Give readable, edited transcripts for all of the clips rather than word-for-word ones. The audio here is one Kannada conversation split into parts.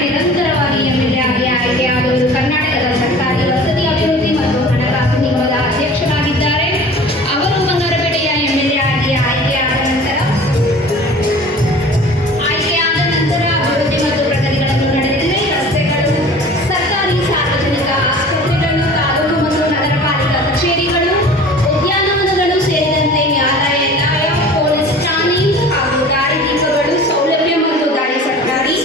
ನಿರಂತರವಾಗಿ ಎಮ್ಎಲ್ಎ ಆಗಿ ಆಯ್ಕೆಯಾದವರು ಕರ್ನಾಟಕದ ಸರ್ಕಾರಿ ವಸತಿ ಅಭಿವೃದ್ಧಿ ಮತ್ತು ಹಣಕಾಸು ನಿಗಮದ ಅಧ್ಯಕ್ಷರಾಗಿದ್ದಾರೆ. ಅವರು ಬಂಗಾರಪೇಟೆಯ ಎಮ್ಎಲ್ಎ ಆಗಿ ಆಯ್ಕೆಯಾದ ನಂತರ ಅಭಿವೃದ್ಧಿ ಮತ್ತು ಪ್ರಗತಿಗಳನ್ನು ನಡೆದಿವೆ. ರಸ್ತೆಗಳು, ಸರ್ಕಾರಿ ಸಾರ್ವಜನಿಕ ಆಸ್ಪತ್ರೆಗಳು, ತಾಲೂಕು ಮತ್ತು ನಗರ ಪಾಲಿಕಾ ಕಚೇರಿಗಳು, ಉದ್ಯಾನವನಗಳು ಸೇರಿದಂತೆ ನ್ಯಾಯಾಲಯ, ಪೊಲೀಸ್ ಠಾಣೆ ಹಾಗೂ ದಾರಿ ದೀಪಗಳು, ಸೌಲಭ್ಯ ಮತ್ತು ದಾರಿ ಸರ್ಕಾರಿ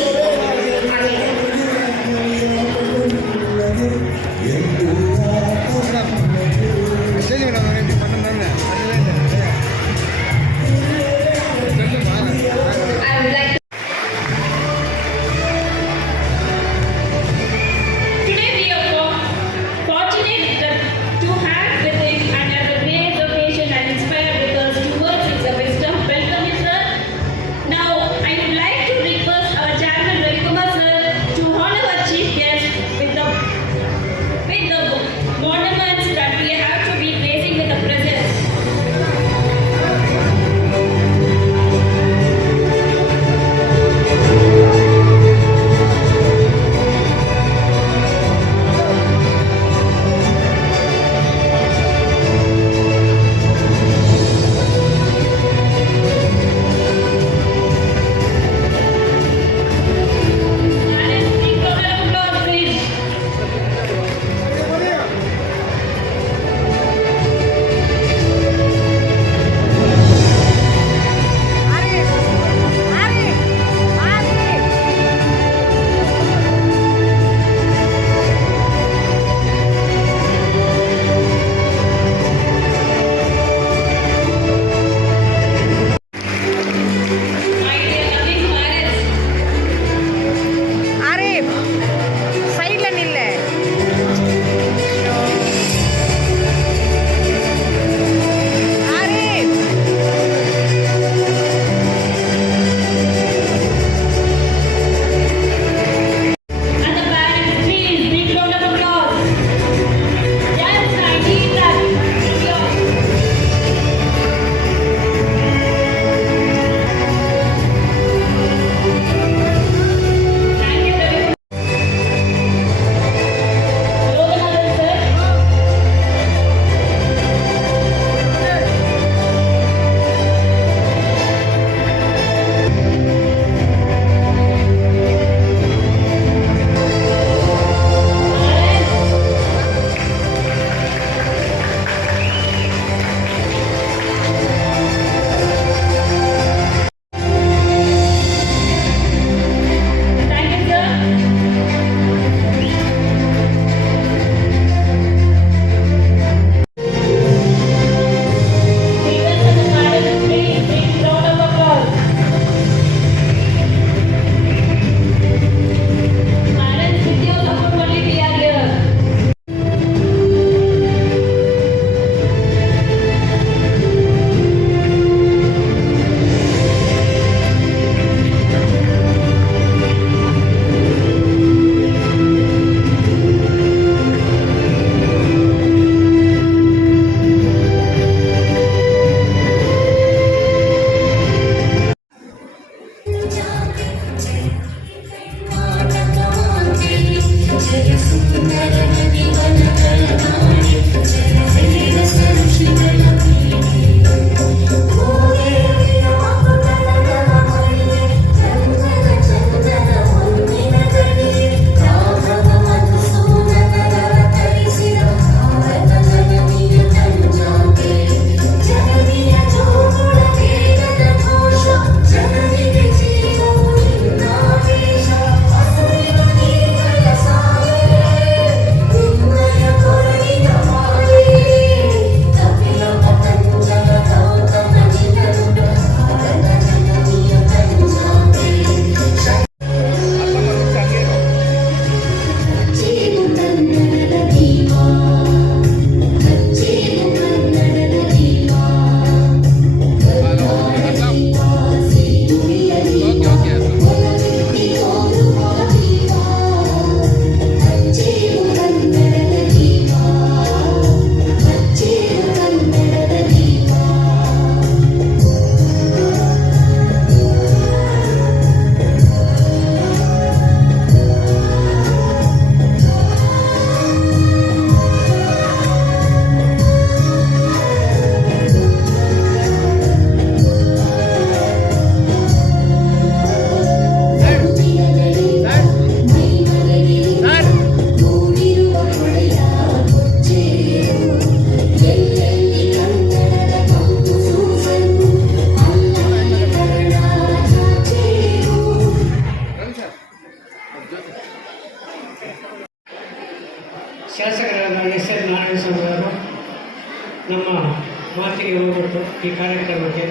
ಈ ಕಾರ್ಯಕ್ರಮಕ್ಕೆ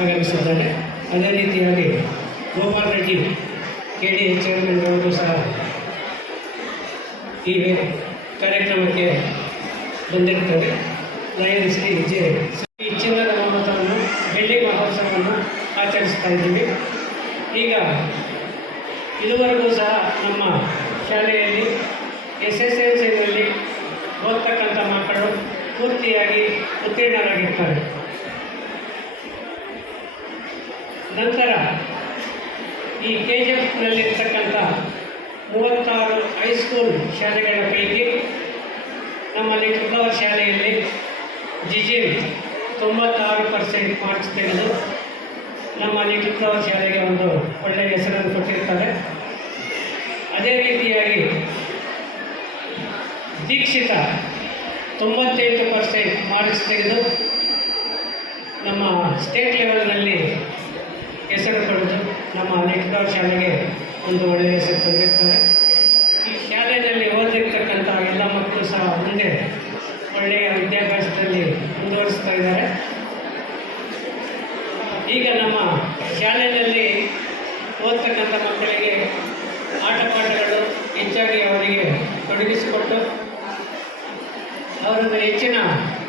ಆಗಮಿಸಿದ್ದಾರೆ. ಅದೇ ರೀತಿಯಾಗಿ ಗೋಪಾಲ್ ರೆಡ್ಡಿ KDA ಚೇರ್ಮನ್ ಅವರು ಸಹ ಈ ಕಾರ್ಯಕ್ರಮಕ್ಕೆ ಬಂದಿರುತ್ತದೆ. ಲಯನ್ ಶ್ರೀ ಈ ಚಿನ್ನದ ಮಹೋತ್ಸವವನ್ನು, ಬೆಳ್ಳಿ ಮಹೋತ್ಸವವನ್ನು ಆಚರಿಸ್ತಾ ಇದ್ದೀವಿ. ಈಗ ಇದುವರೆಗೂ ಸಹ ನಮ್ಮ ಶಾಲೆಯಲ್ಲಿ SSLCಯಲ್ಲಿ ಓದ್ತಕ್ಕಂಥ ಮಕ್ಕಳು ಪೂರ್ತಿಯಾಗಿ ಉತ್ತೀರ್ಣರಾಗಿರ್ತಾರೆ. ನಂತರ ಈ KGFನಲ್ಲಿರ್ತಕ್ಕಂಥ 36 ಹೈಸ್ಕೂಲ್ ಶಾಲೆಗಳ ಪೈಕಿ ನಮ್ಮ ಲಿಟಲ್ ಫ್ಲವರ್ ಶಾಲೆಯಲ್ಲಿ ಜಿಜಿನ್ 96% ಮಾರ್ಕ್ಸ್ ತೆಗೆದು ನಮ್ಮ ಲಿಟಲ್ ಫ್ಲವರ್ ಶಾಲೆಗೆ ಒಂದು ಒಳ್ಳೆಯ ಹೆಸರನ್ನು ಕೊಟ್ಟಿರ್ತಾರೆ. ಅದೇ ರೀತಿಯಾಗಿ ದೀಕ್ಷಿತ 98% ಮಾರ್ಕ್ಸ್ ತೆಗೆದು ನಮ್ಮ ಸ್ಟೇಟ್ ಲೆವೆಲ್ನಲ್ಲಿ ಹೆಸರು ಪಡೆದು ನಮ್ಮ ಲಿಟಲ್ ಫ್ಲವರ್ ಶಾಲೆಗೆ ಒಂದು ಒಳ್ಳೆಯ ಹೆಸರು ತಂದಿರ್ತಾರೆ. ಈ ಶಾಲೆಯಲ್ಲಿ ಓದಿರ್ತಕ್ಕಂಥ ಎಲ್ಲ ಮಕ್ಕಳು ಸಹ ಮುಂದೆ ಒಳ್ಳೆಯ ವಿದ್ಯಾಭ್ಯಾಸದಲ್ಲಿ ಮುಂದುವರಿಸ್ತಾ ಇದ್ದಾರೆ. ಈಗ ನಮ್ಮ ಶಾಲೆಯಲ್ಲಿ ಓದ್ತಕ್ಕಂಥ ಮಕ್ಕಳಿಗೆ ಆಟ ಪಾಠಗಳು ಹೆಚ್ಚಾಗಿ ಅವರಿಗೆ ತೊಡಗಿಸಿಕೊಟ್ಟು ಅವರನ್ನು ಹೆಚ್ಚಿನ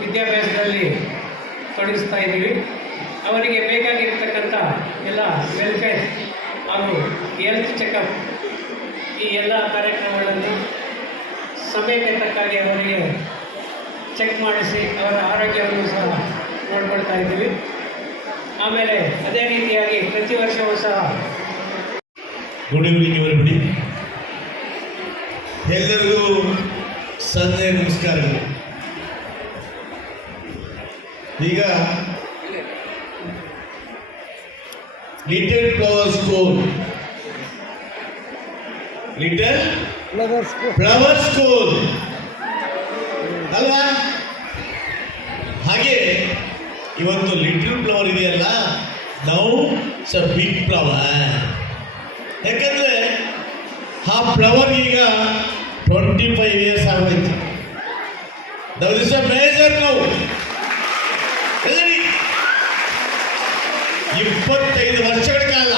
ವಿದ್ಯಾಭ್ಯಾಸದಲ್ಲಿ ತೊಡಗಿಸ್ತಾ ಇದ್ದೀವಿ. ಅವರಿಗೆ ಬೇಕಾಗಿರ್ತಕ್ಕಂಥ ಎಲ್ಲ ವೆಲ್ಫೇರ್ ಹಾಗೂ ಹೆಲ್ತ್ ಚೆಕಪ್ ಈ ಎಲ್ಲ ಕಾರ್ಯಕ್ರಮಗಳನ್ನು ಸಮಯಕ್ಕೆ ತಕ್ಕಾಗಿ ಅವರಿಗೆ ಚೆಕ್ ಮಾಡಿಸಿ ಅವರ ಆರೋಗ್ಯವನ್ನು ಸಹ ನೋಡ್ಕೊಳ್ತಾ ಇದ್ದೀವಿ. ಆಮೇಲೆ ಅದೇ ರೀತಿಯಾಗಿ ಪ್ರತಿ ವರ್ಷವೂ ಸಹ ಗುಡ್ ಈವ್ನಿಂಗ್ ಎವರಿಬಡಿ. ಎಲ್ಲರಿಗೂ ಸಂಜೆ ನಮಸ್ಕಾರಗಳು. ಈಗ ಲಿಟಲ್ ಫ್ಲವರ್ ಸ್ಕೂಲ್ ಅಲ್ವಾ? ಹಾಗೆ ಇವತ್ತು ಲಿಟಲ್ ಫ್ಲವರ್ ಇದೆಯಲ್ಲ, ನೌ ಸ ಬಿಗ್ ಫ್ಲವರ್. ಯಾಕಂದ್ರೆ ಆ ಫ್ಲವರ್ ಈಗ 25 ಇಯರ್ಸ್ ಆಗೋಯ್ತು. That is a major now. 25 ವರ್ಷಗಳ ಕಾಲ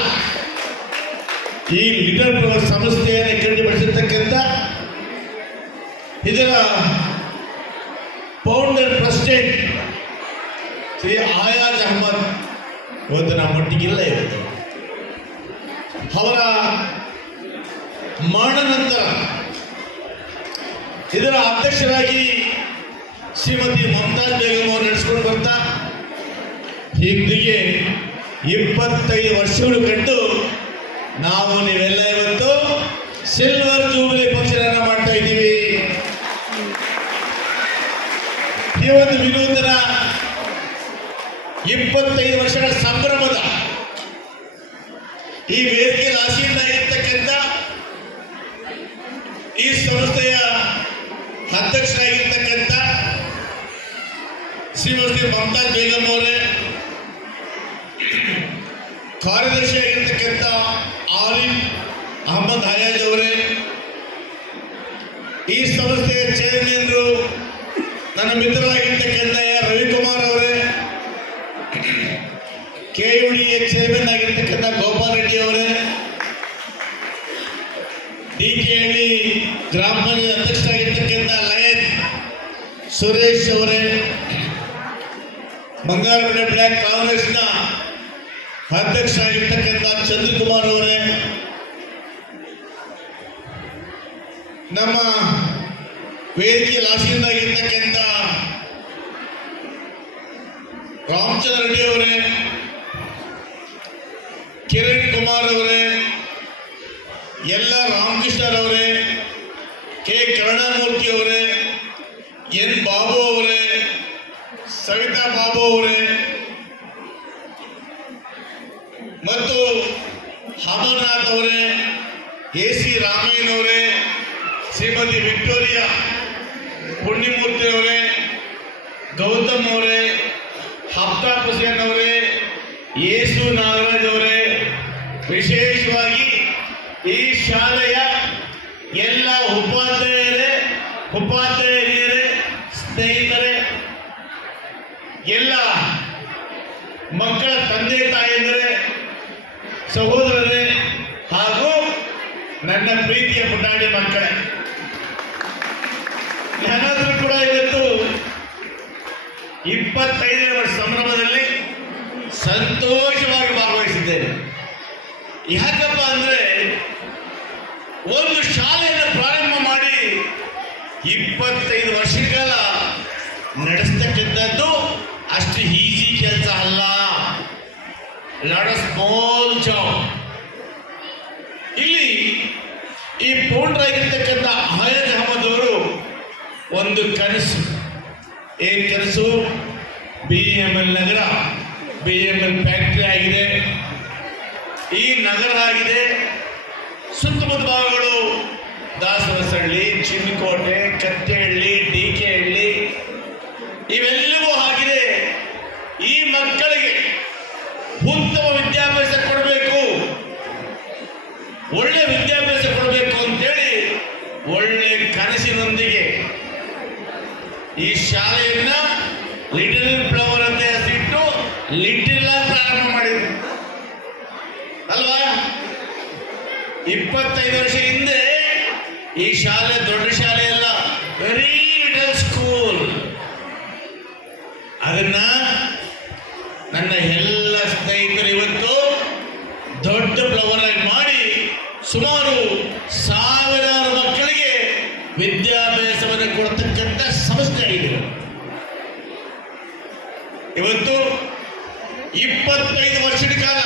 ಈ ಲಿಟಲ್ ಫ್ಲವರ್ ಸಂಸ್ಥೆಯನ್ನು ಕಂಡುಬಡಿಸಿರ್ತಕ್ಕಂಥ ಇದರ ಫೌಂಡರ್ ಪ್ರೆಸಿಡೆಂಟ್ ಶ್ರೀ ಆಯಾಜ್ ಅಹಮದ್ ಇವತ್ತು ನಮ್ಮ ಮಟ್ಟಿಗಿಲ್ಲ. ಇವತ್ತು ಅವರ ಮರಣ ನಂತರ ಇದರ ಅಧ್ಯಕ್ಷರಾಗಿ ಶ್ರೀಮತಿ ಮಮತಾಜ್ ಬೇಗಂ ಅವರು ನಡೆಸ್ಕೊಂಡು ಬರ್ತಾ ಹೀಗೆ 25 ವರ್ಷಗಳು ಕಂಡು ನಾವು ನೀವೆಲ್ಲ ಇವತ್ತು ಸಿಲ್ವರ್ ಜೂಬಿಲಿ ಫಂಕ್ಷನ್ ಮಾಡ್ತಾ ಇದ್ದೀವಿ. ಈ ಒಂದು ವಿನೂತನ 25 ವರ್ಷಗಳ ಸಂಭ್ರಮದ ಈ ವೇದಿಕೆ ಆಸೀನರಾಗಿರ್ತಕ್ಕಂಥ ಈ ಸಂಸ್ಥೆಯ ಅಧ್ಯಕ್ಷರಾಗಿರ್ತಕ್ಕಂಥ ಶ್ರೀಮತಿ ಮಮತಾಜ್ ಬೇಗಂ ಅವರೇ, ಕಾರ್ಯದರ್ಶಿಯಾಗಿರ್ತಕ್ಕಂಥ ಆರಿಫ್ ಅಹಮದ್ ಹಯಾಜ್ ಅವರೇ, ಈ ಸಂಸ್ಥೆಯ ಚೇರ್ಮನ್ರು ನನ್ನ ಮಿತ್ರರಾಗಿರ್ತಕ್ಕಂಥ ರವಿಕುಮಾರ್ ಅವರೇ, KUDA ಚೇರ್ಮನ್ ಆಗಿರ್ತಕ್ಕಂಥ ಗೋಪಾಲ್ ರೆಡ್ಡಿ ಅವರೇ, DKD ಗ್ರಾಮ ಪಂಚಾಯತ್ ಅಧ್ಯಕ್ಷರಾಗಿರ್ತಕ್ಕಂಥ ಲಯನ್ ಸುರೇಶ್ ಅವರೇ, ಬಂಗಾರಪೇಟೆ ಬ್ಲಾಕ್ ಕಾಂಗ್ರೆಸ್ನ ಅಧ್ಯಕ್ಷರಾಗಿರ್ತಕ್ಕಂಥ ಚಂದ್ರಕುಮಾರ್ ಅವರೇ, ನಮ್ಮ ವೇದಿಕೆಯಲ್ಲಿ ಆಸೀನರಾಗಿರ್ತಕ್ಕಂಥ ರಾಮಚಂದ್ರ ರೆಡ್ಡಿ ಅವರೇ, ಕಿರಣ್ ಕುಮಾರ್ ಅವರೇ, ಎಲ್ಲ ರಾಮಕೃಷ್ಣರವರೇ, ಕೆ ಕರುಣಾಮೂರ್ತಿ ಅವರೇ, ಎನ್ ಬಾಬು ಅವರೇ, ಸವಿತಾ ಬಾಬು ಅವರೇ ಮತ್ತು ಅಮರನಾಥ್ ಅವರೇ, AC ರಾಮಯ್ಯನ್ ಅವರೇ, ಶ್ರೀಮತಿ ವಿಕ್ಟೋರಿಯಾ ಪುಣ್ಯಮೂರ್ತಿ ಅವರೇ, ಗೌತಮ್ ಅವರೇ, ಹಫ್ತಾಬ್ ಹುಸೇನ್ ಅವರೇ, ಯೇಸು ನಾಗರಾಜ್ ಅವರೇ, ವಿಶೇಷವಾಗಿ ಈ ಶಾಲೆಯ ಎಲ್ಲ ಉಪಾಧ್ಯಾಯರೇ, ಸ್ನೇಹಿತರೆ, ಎಲ್ಲ ಮಕ್ಕಳ ತಂದೆ ತಾಯಿಯಂದರೆ, ಸಹೋದರರೇ ಹಾಗೂ ನನ್ನ ಪ್ರೀತಿಯ ಪುಟಾಣಿ ಮಕ್ಕಳೇ, ನಾನಾದರೂ ಕೂಡ ಇವತ್ತು 25ನೇ ವರ್ಷ ಸಂಭ್ರಮದಲ್ಲಿ ಸಂತೋಷವಾಗಿ ಭಾಗವಹಿಸಿದ್ದೇನೆ. ಯಾಕಪ್ಪ ಅಂದ್ರೆ ಒಂದು ಶಾಲೆಯನ್ನು ಪ್ರಾರಂಭ ಮಾಡಿ 25 ವರ್ಷಗಳ ಕಾಲ ನಡೆಸ್ತಕ್ಕಂಥದ್ದು ಅಷ್ಟು ಈಸಿ ಕೆಲಸ ಅಲ್ಲ. Lot of small job. ಇಲ್ಲಿ ಈ ಫೌಂಡರ್ ಆಗಿರ್ತಕ್ಕಂಥ ಆಯದ್ ಅಹಮದ್ ಅವರು ಒಂದು ಕನಸು, ಏನ್ ಕನಸು? BML ನಗರ, BML ಫ್ಯಾಕ್ಟರಿ ಆಗಿದೆ, ಈ ನಗರ ಆಗಿದೆ, ಸುತ್ತಮುತ್ತ ಭಾಗಗಳು ದಾಸರಸಹಳ್ಳಿ, ಚಿನ್ನಕೋಟೆ, ಕಟ್ಟೆಹಳ್ಳಿ, DKಹಳ್ಳಿ ಇವೆಲ್ಲವೂ ಆಗಿದೆ. ಈ ಮಕ್ಕಳಿಗೆ ಉತ್ತಮ ವಿದ್ಯಾಭ್ಯಾಸ ಕೊಡಬೇಕು, ಒಳ್ಳೆ ವಿದ್ಯಾಭ್ಯಾಸ ಕೊಡಬೇಕು ಅಂತೇಳಿ ಒಳ್ಳೆ ಕನಸಿನೊಂದಿಗೆ ಈ ಶಾಲೆಯನ್ನ ಲಿಟಲ್ ಫ್ಲವರ್ ಅಂತ ಹೆಸರಿಟ್ಟು ಲಿಟಲ್ ಪ್ರಾರಂಭ ಮಾಡಿದ್ರು ಅಲ್ವಾ? 25 ವರ್ಷ ಹಿಂದೆ ಈ ಶಾಲೆ ದೊಡ್ಡ ಶಾಲೆ ಅಲ್ಲ, ವೆರಿ ಲಿಟಲ್ ಸ್ಕೂಲ್. ಅದನ್ನ ನನ್ನ ಎಲ್ಲ ಸ್ನೇಹಿತರು ಇವತ್ತು ದೊಡ್ಡ ಫ್ಲವರ್ ಆಗಿ ಮಾಡಿ ಸುಮಾರು 1000 ಮಕ್ಕಳಿಗೆ ವಿದ್ಯಾಭ್ಯಾಸವನ್ನು ಕೊಡ್ತಕ್ಕಂಥ ಸಂಸ್ಥೆ ಆಗಿದೆ. ಇವತ್ತು 25 ವರ್ಷದ ಕಾಲ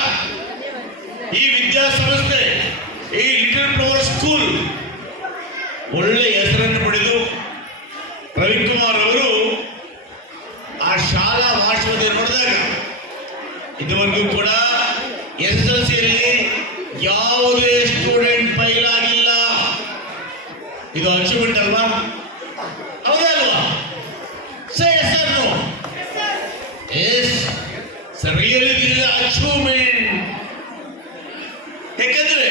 ಈ ವಿದ್ಯಾಸಂಸ್ಥೆ, ಈ ಲಿಟಲ್ ಫ್ಲವರ್ ಸ್ಕೂಲ್ ಒಳ್ಳೆ ಹೆಸರನ್ನು ಪಡೆದು ರವಿಕುಮಾರ್ ಅವರು ಆ ಶಾಲಾ ವಾರ್ಷಿಕೋತ್ಸವ ನೋಡಿದಾಗ ಇದುವರೆಗೂ ಕೂಡ SSLCಯಲ್ಲಿ ಯಾವುದೇ ಸ್ಟೂಡೆಂಟ್ ಫೈಲ್ ಆಗಿಲ್ಲ. ಇದು ಅಚೀವ್ಮೆಂಟ್ ಅಲ್ವಾ? ಹೌದಲ್ವಾ? Say sir, no yes sir, really this achievement. ಯಾಕಂದ್ರೆ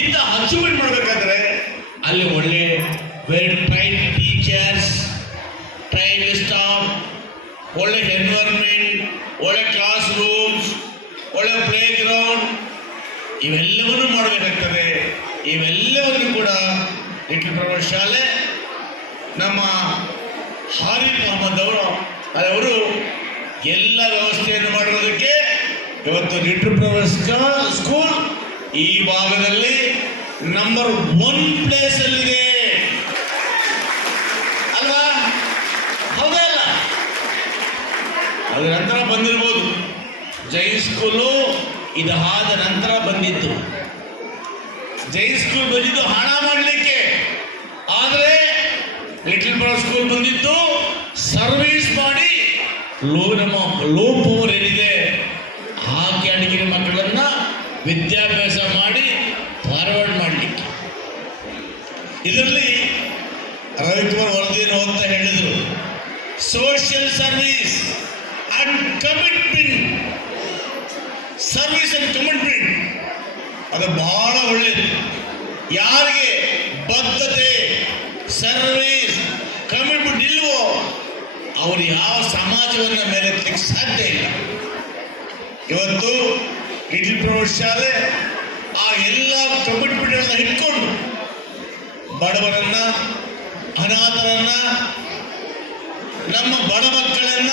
ಇಂಥ ಅಚೀವ್ಮೆಂಟ್ ಮಾಡಬೇಕಾದ್ರೆ ಅಲ್ಲಿ ಒಳ್ಳೆ well trained teachers, trained staff, ಒಳ್ಳೆ ಎನ್ವೈರನ್ಮೆಂಟ್, ಒಳ್ಳೆ ಕ್ಲಾಸ್ ರೂಮ್ಸ್, ಒಳ್ಳೆ ಪ್ಲೇ ಗ್ರೌಂಡ್ ಇವೆಲ್ಲವನ್ನು ಮಾಡಬೇಕಾಗ್ತದೆ. ಇವೆಲ್ಲವನ್ನು ಕೂಡ ಲಿಟಲ್ ಫ್ಲವರ್ ಶಾಲೆ ನಮ್ಮ ಹಾರಿಫ್ ಅಹಮದ್ ಅವರು ಎಲ್ಲ ವ್ಯವಸ್ಥೆಯನ್ನು ಮಾಡಿರೋದಕ್ಕೆ ಇವತ್ತು ಲಿಟಲ್ ಫ್ಲವರ್ ಸ್ಕೂಲ್ ಈ ಭಾಗದಲ್ಲಿ ನಂಬರ್ 1 ಪ್ಲೇಸ್ ಅಲ್ಲಿದೆ ಅಲ್ವಾ? ಹೌದಲ್ಲ? ಅದರ ನಂತರ ಬಂದಿರ್ಬೋದು ಜೈನ್ ಸ್ಕೂಲು, ಇದಾದ ನಂತರ ಬಂದಿತ್ತು. ಜೈನ್ ಸ್ಕೂಲ್ ಬಂದಿದ್ದು ಹಣ ಮಾಡಲಿಕ್ಕೆ, ಆದರೆ ಲಿಟಲ್ ಫ್ಲವರ್ ಸ್ಕೂಲ್ ಬಂದಿದ್ದು ಸರ್ವಿಸ್ ಮಾಡಿ ನಮ್ಮ ಲೋ ಪವರ್ ಏನಿದೆ ಆ ಕ್ಯಾಟಗಿರಿ ಮಕ್ಕಳನ್ನ ವಿದ್ಯಾಭ್ಯಾಸ ಮಾಡಿ ಫಾರ್ವರ್ಡ್ ಮಾಡಲಿಕ್ಕೆ. ಇದರಲ್ಲಿ ರವಿಕುಮಾರ್ ವರದಿಯನ್ನು ಓದ್ತಾ ಹೇಳಿದರು, social service and commitment, service and commitment ಅದು ಬಹಳ ಒಳ್ಳೆಯದು. ಯಾರಿಗೆ ಬದ್ಧತೆ, ಸರ್ವಿಸ್, ಕಮಿಟ್ಮೆಂಟ್ ಇಲ್ವೋ ಅವರು ಯಾವ ಸಮಾಜವನ್ನ ಮೇಲೆತ್ತಲಿಕ್ಕೆ ಸಾಧ್ಯ ಇಲ್ಲ. ಇವತ್ತು ಲಿಟಲ್ ಫ್ಲವರ್ ಶಾಲೆ ಆ ಎಲ್ಲ ಕಮಿಟ್ಮೆಂಟ್ ಇಟ್ಕೊಂಡು ಬಡವರನ್ನ, ಅನಾಥರನ್ನ, ನಮ್ಮ ಬಡ ಮಕ್ಕಳನ್ನ,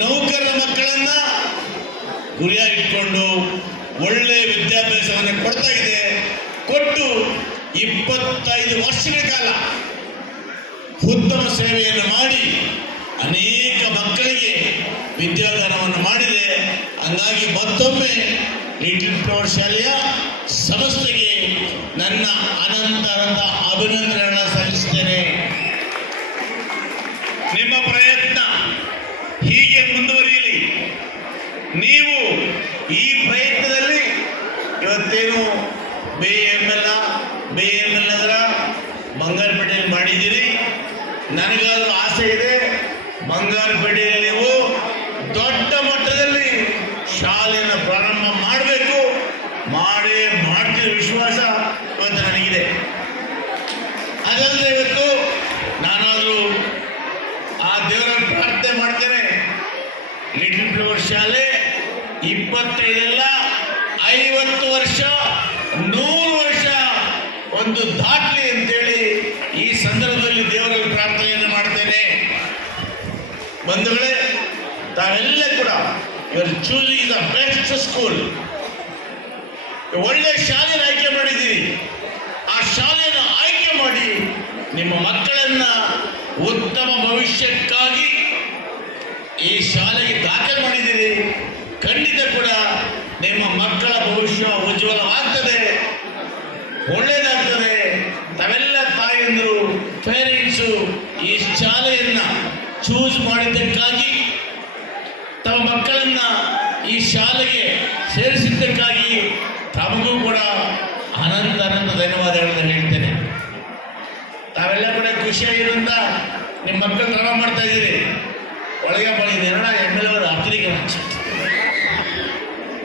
ನೌಕರರ ಮಕ್ಕಳನ್ನ ಗುರಿಯಾಗಿಟ್ಕೊಂಡು ಒಳ್ಳೆ ವಿದ್ಯಾಭ್ಯಾಸವನ್ನು ಕೊಡ್ತಾ ಇದೆ. ಕೊಟ್ಟು 25 ವರ್ಷಗಳ ಕಾಲ ಉತ್ತಮ ಸೇವೆಯನ್ನು ಮಾಡಿ ಅನೇಕ ಮಕ್ಕಳಿಗೆ ವಿದ್ಯಾದಾನವನ್ನು ಮಾಡಿದೆ. ಹಂಗಾಗಿ ಮತ್ತೊಮ್ಮೆ ಲಿಟಲ್ ಫ್ಲವರ್ ಶಾಲೆಯ ಸಂಸ್ಥೆಗೆ ನನ್ನ ಅನಂತ ಅಭಿನಂದನೆಗಳನ್ನು ಸಲ್ಲಿಸುತ್ತೇನೆ. ನಿಮ್ಮ ಪ್ರಯತ್ನ ಹೀಗೆ ಮುಂದುವರಿಯಲಿ. ನೀವು ಈ ಪ್ರಯತ್ನದಲ್ಲಿ ಇವತ್ತೇನು BML ನಗರ ಬಂಗಾರಪೇಟೆಯಲ್ಲಿ ಮಾಡಿದ್ದೀರಿ. ನನಗಾದ್ರೂ ಆಸೆ ಇದೆ, ಬಂಗಾರಪೇಟೆಯಲ್ಲಿ ನೀವು ದೊಡ್ಡ ಮಟ್ಟದಲ್ಲಿ ಶಾಲೆಯನ್ನು ಪ್ರಾರಂಭ ಮಾಡಬೇಕು. ಮಾಡ್ತೀವಿ ವಿಶ್ವಾಸ ಇವತ್ತು ನನಗಿದೆ. ಅದಲ್ಲದೆ ಇವತ್ತು ನಾನಾದರೂ ಆ ದೇವರ ಪ್ರಾರ್ಥನೆ ಮಾಡ್ತೇನೆ, ಲಿಟಲ್ ಎಂಟ್ನೂರು ಶಾಲೆ 25 50 ವರ್ಷ 100 ವರ್ಷ ಒಂದು ದಾಟ್ಲಿ ಅಂತೇಳಿ ಈ ಸಂದರ್ಭದಲ್ಲಿ ದೇವರಲ್ಲಿ ಪ್ರಾರ್ಥನೆಯನ್ನು ಮಾಡ್ತೇನೆ. ಬಂಧುಗಳೇ, ತಾವೆಲ್ಲ ಕೂಡ your choosing the best school, ಒಳ್ಳೆ ಶಾಲೆಯನ್ನು ಆಯ್ಕೆ ಮಾಡಿದ್ದೀರಿ. ಆ ಶಾಲೆಯನ್ನು ಆಯ್ಕೆ ಮಾಡಿ ನಿಮ್ಮ ಮಕ್ಕಳನ್ನ ಉತ್ತಮ ಭವಿಷ್ಯಕ್ಕಾಗಿ ಈ ಶಾಲೆಗೆ ದಾಖಲೆ ಮಾಡಿದ್ದೀರಿ. ಖಂಡಿತ ಕೂಡ ನಿಮ್ಮ ಮಕ್ಕಳ ಭವಿಷ್ಯ ಉಜ್ವಲವಾಗ್ತದೆ, ಒಳ್ಳೆಯದಾಗ್ತದೆ. ತಾವೆಲ್ಲ ತಾಯಂದರು, ಪೇರೆಂಟ್ಸು ಈ ಶಾಲೆಯನ್ನ ಚೂಸ್ ಮಾಡಿದ್ದಕ್ಕಾಗಿ, ತಮ್ಮ ಮಕ್ಕಳನ್ನ ಈ ಶಾಲೆಗೆ ಸೇರಿಸಿದ್ದಕ್ಕಾಗಿ ತಮಗೂ ಕೂಡ ಅನಂತ ಧನ್ಯವಾದಗಳನ್ನು ಹೇಳ್ತೇನೆ. ತಾವೆಲ್ಲ ಕೂಡ ಖುಷಿಯಾಗಿರೋದ್ರಿಂದ ನಿಮ್ಮ ಮಕ್ಕಳು ಕ್ರಮ ಮಾಡ್ತಾ ಇದ್ದೀರಿ. ಒಳಗೆ ಬಳಿದ MLA ಅವರು ಅತಿರಿಕ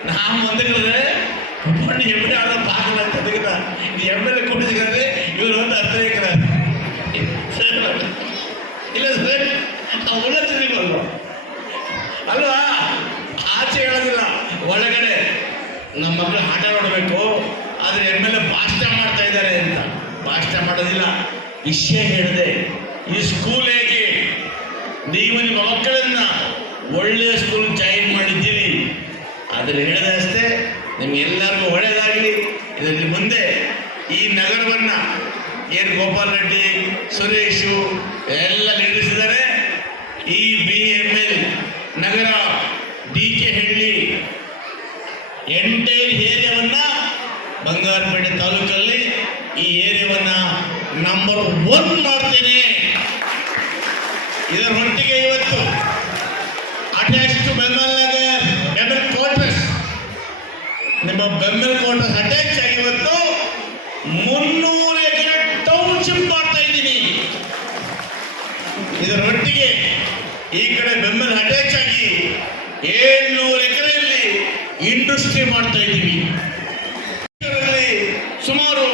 ನಾವು ಮುಂದಕ್ಕೆ MLA ಆದ ಭಾಗಲ್ಲ ತೆಗೆದ MLA ಕೊಟ್ಟಿದ್ರೆ ಇವರು ಒಂದು ಅತಿರೇಕರ ಇಲ್ಲ ಸರ್, ನಾವು ಉಲ್ಲಸಿದೀವಲ್ವ ಅಲ್ವಾ? ಆಚೆ ಹೇಳೋದಿಲ್ಲ, ಒಳಗಡೆ ನಮ್ಮ ಮಕ್ಕಳು ಆಟ ಆಡಬೇಕು. ಆದರೆ MLA ಭಾಷಣ ಮಾಡ್ತಾ ಇದ್ದಾರೆ ಅಂತ ಭಾಷಣ ಮಾಡೋದಿಲ್ಲ, ವಿಷಯ ಹೇಳಿದೆ. ಈ ಸ್ಕೂಲ್ ಹೇಗೆ ನೀವು ನಿಮ್ಮ ಮಕ್ಕಳನ್ನ ಒಳ್ಳೆಯ ಸ್ಕೂಲ್ ಜಾಯಿನ್ ಮಾಡಿದ್ದೀರಿ, ಆದರೆ ಹೇಳಿದೆ ಅಷ್ಟೇ. ನಿಮ್ಗೆಲ್ಲರಿಗೂ ಒಳ್ಳೆಯದಾಗಲಿ. ಇದರಲ್ಲಿ ಮುಂದೆ ಈ ನಗರವನ್ನ ಏನು ಗೋಪಾಲ್ ರೆಡ್ಡಿ, ಸುರೇಶು ಎಲ್ಲ ನಿರ್ಮಿಸಿದ್ದಾರೆ. ಈ BML ನಗರ DK ಹೆಡ್ಲಿ ಎಂಟೈರ್ ಏರಿಯಾವನ್ನ, ಬಂಗಾರಪೇಟೆ ತಾಲೂಕಲ್ಲಿ ಈ ಏರಿಯಾವನ್ನ ನಂಬರ್ 1 ಮಾಡ್ತೇನೆ. ಇದರೊಟ್ಟಿಗೆ ಇವತ್ತು ಅಟ್ಯಾಚ್ ಟು ಬೆಂಬಲ್ ಕ್ವಾರ್ಟರ್ಸ್, ನಿಮ್ಮ ಬೆಂಬಲ್ ಕ್ವಾರ್ಟರ್ಸ್ ಅಟ್ಯಾಚ್ ಆಗಿ ಇವತ್ತು 300 ಎಕರೆ ಟೌನ್ಶಿಪ್ ಮಾಡ್ತಾ ಇದ್ದೀನಿ. ಇದರೊಟ್ಟಿಗೆ ಈ ಕಡೆ ಬೆಂಬಲ್ ಅಟ್ಯಾಚ್ ಆಗಿ 700 ಎಕರೆಯಲ್ಲಿ ಇಂಡಸ್ಟ್ರಿ ಮಾಡ್ತಾ ಇದ್ದೀವಿ. ಸುಮಾರು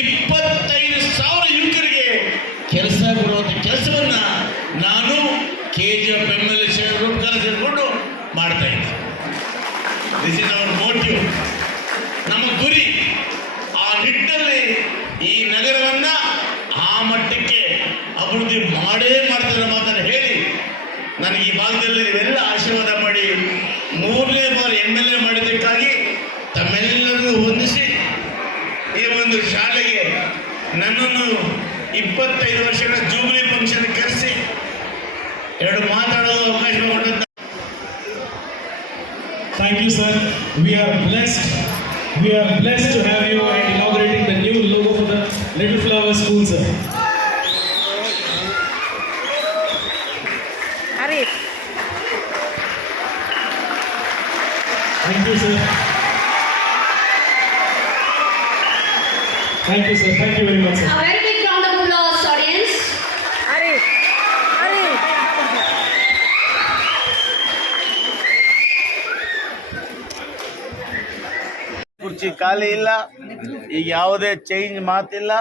25,000 ಯುವಕರಿಗೆ ಕೆಲಸ ಕೊಡುವಂಥ ಕೆಲಸವನ್ನ ನಾನು KGF MLA ರೂಪಕಾರ ಸೇರಿಕೊಂಡು ಮಾಡ್ತಾ ಇದ್ದೀನಿ. ದಿಸ್ ಇಸ್ ಅವರ್ ಮೋಟಿವ್, ನಮ್ಮ ಗುರಿ. ಆ ನಿಟ್ಟಿನಲ್ಲಿ ಈ ನಗರವನ್ನ ಆ ಮಟ್ಟಕ್ಕೆ ಅಭಿವೃದ್ಧಿ ಮಾಡೇ ಮಾಡ್ತಾರೆ ಮಾತನ್ನು ಹೇಳಿ, ನನಗೆ ಈ ಭಾಗದಲ್ಲಿ ನೀವೆಲ್ಲ ಆಶೀರ್ವಾದ ಮಾಡಿ 3ನೇ ಬಾರಿ MLA ಮಾಡಿದ್ದಕ್ಕಾಗಿ ತಮ್ಮೆಲ್ಲರನ್ನು ಹೊಂದಿಸಿ ಈ ಒಂದು ಶಾಲೆಗೆ ನನ್ನನ್ನು 25 ವರ್ಷಗಳ ಜೂಬ್ಲಿ ಫಂಕ್ಷನ್ ಕರೆಸಿ 2 ಮಾತಾಡೋ ಅವಕಾಶ ಕೊಟ್ಟಿದ್ದ. Thank you, sir. We are blessed. We are blessed to have you and inaugurating the new logo for the Little Flower School, sir. Thank you, sir. Thank you, sir. Thank you very much, sir. A very big round of applause, audience. ಕುರ್ಚಿ ಖಾಲಿ ಇಲ್ಲ. ಈಗ ಯಾವುದೇ ಚೇಂಜ್ ಮಾತಿಲ್ಲ.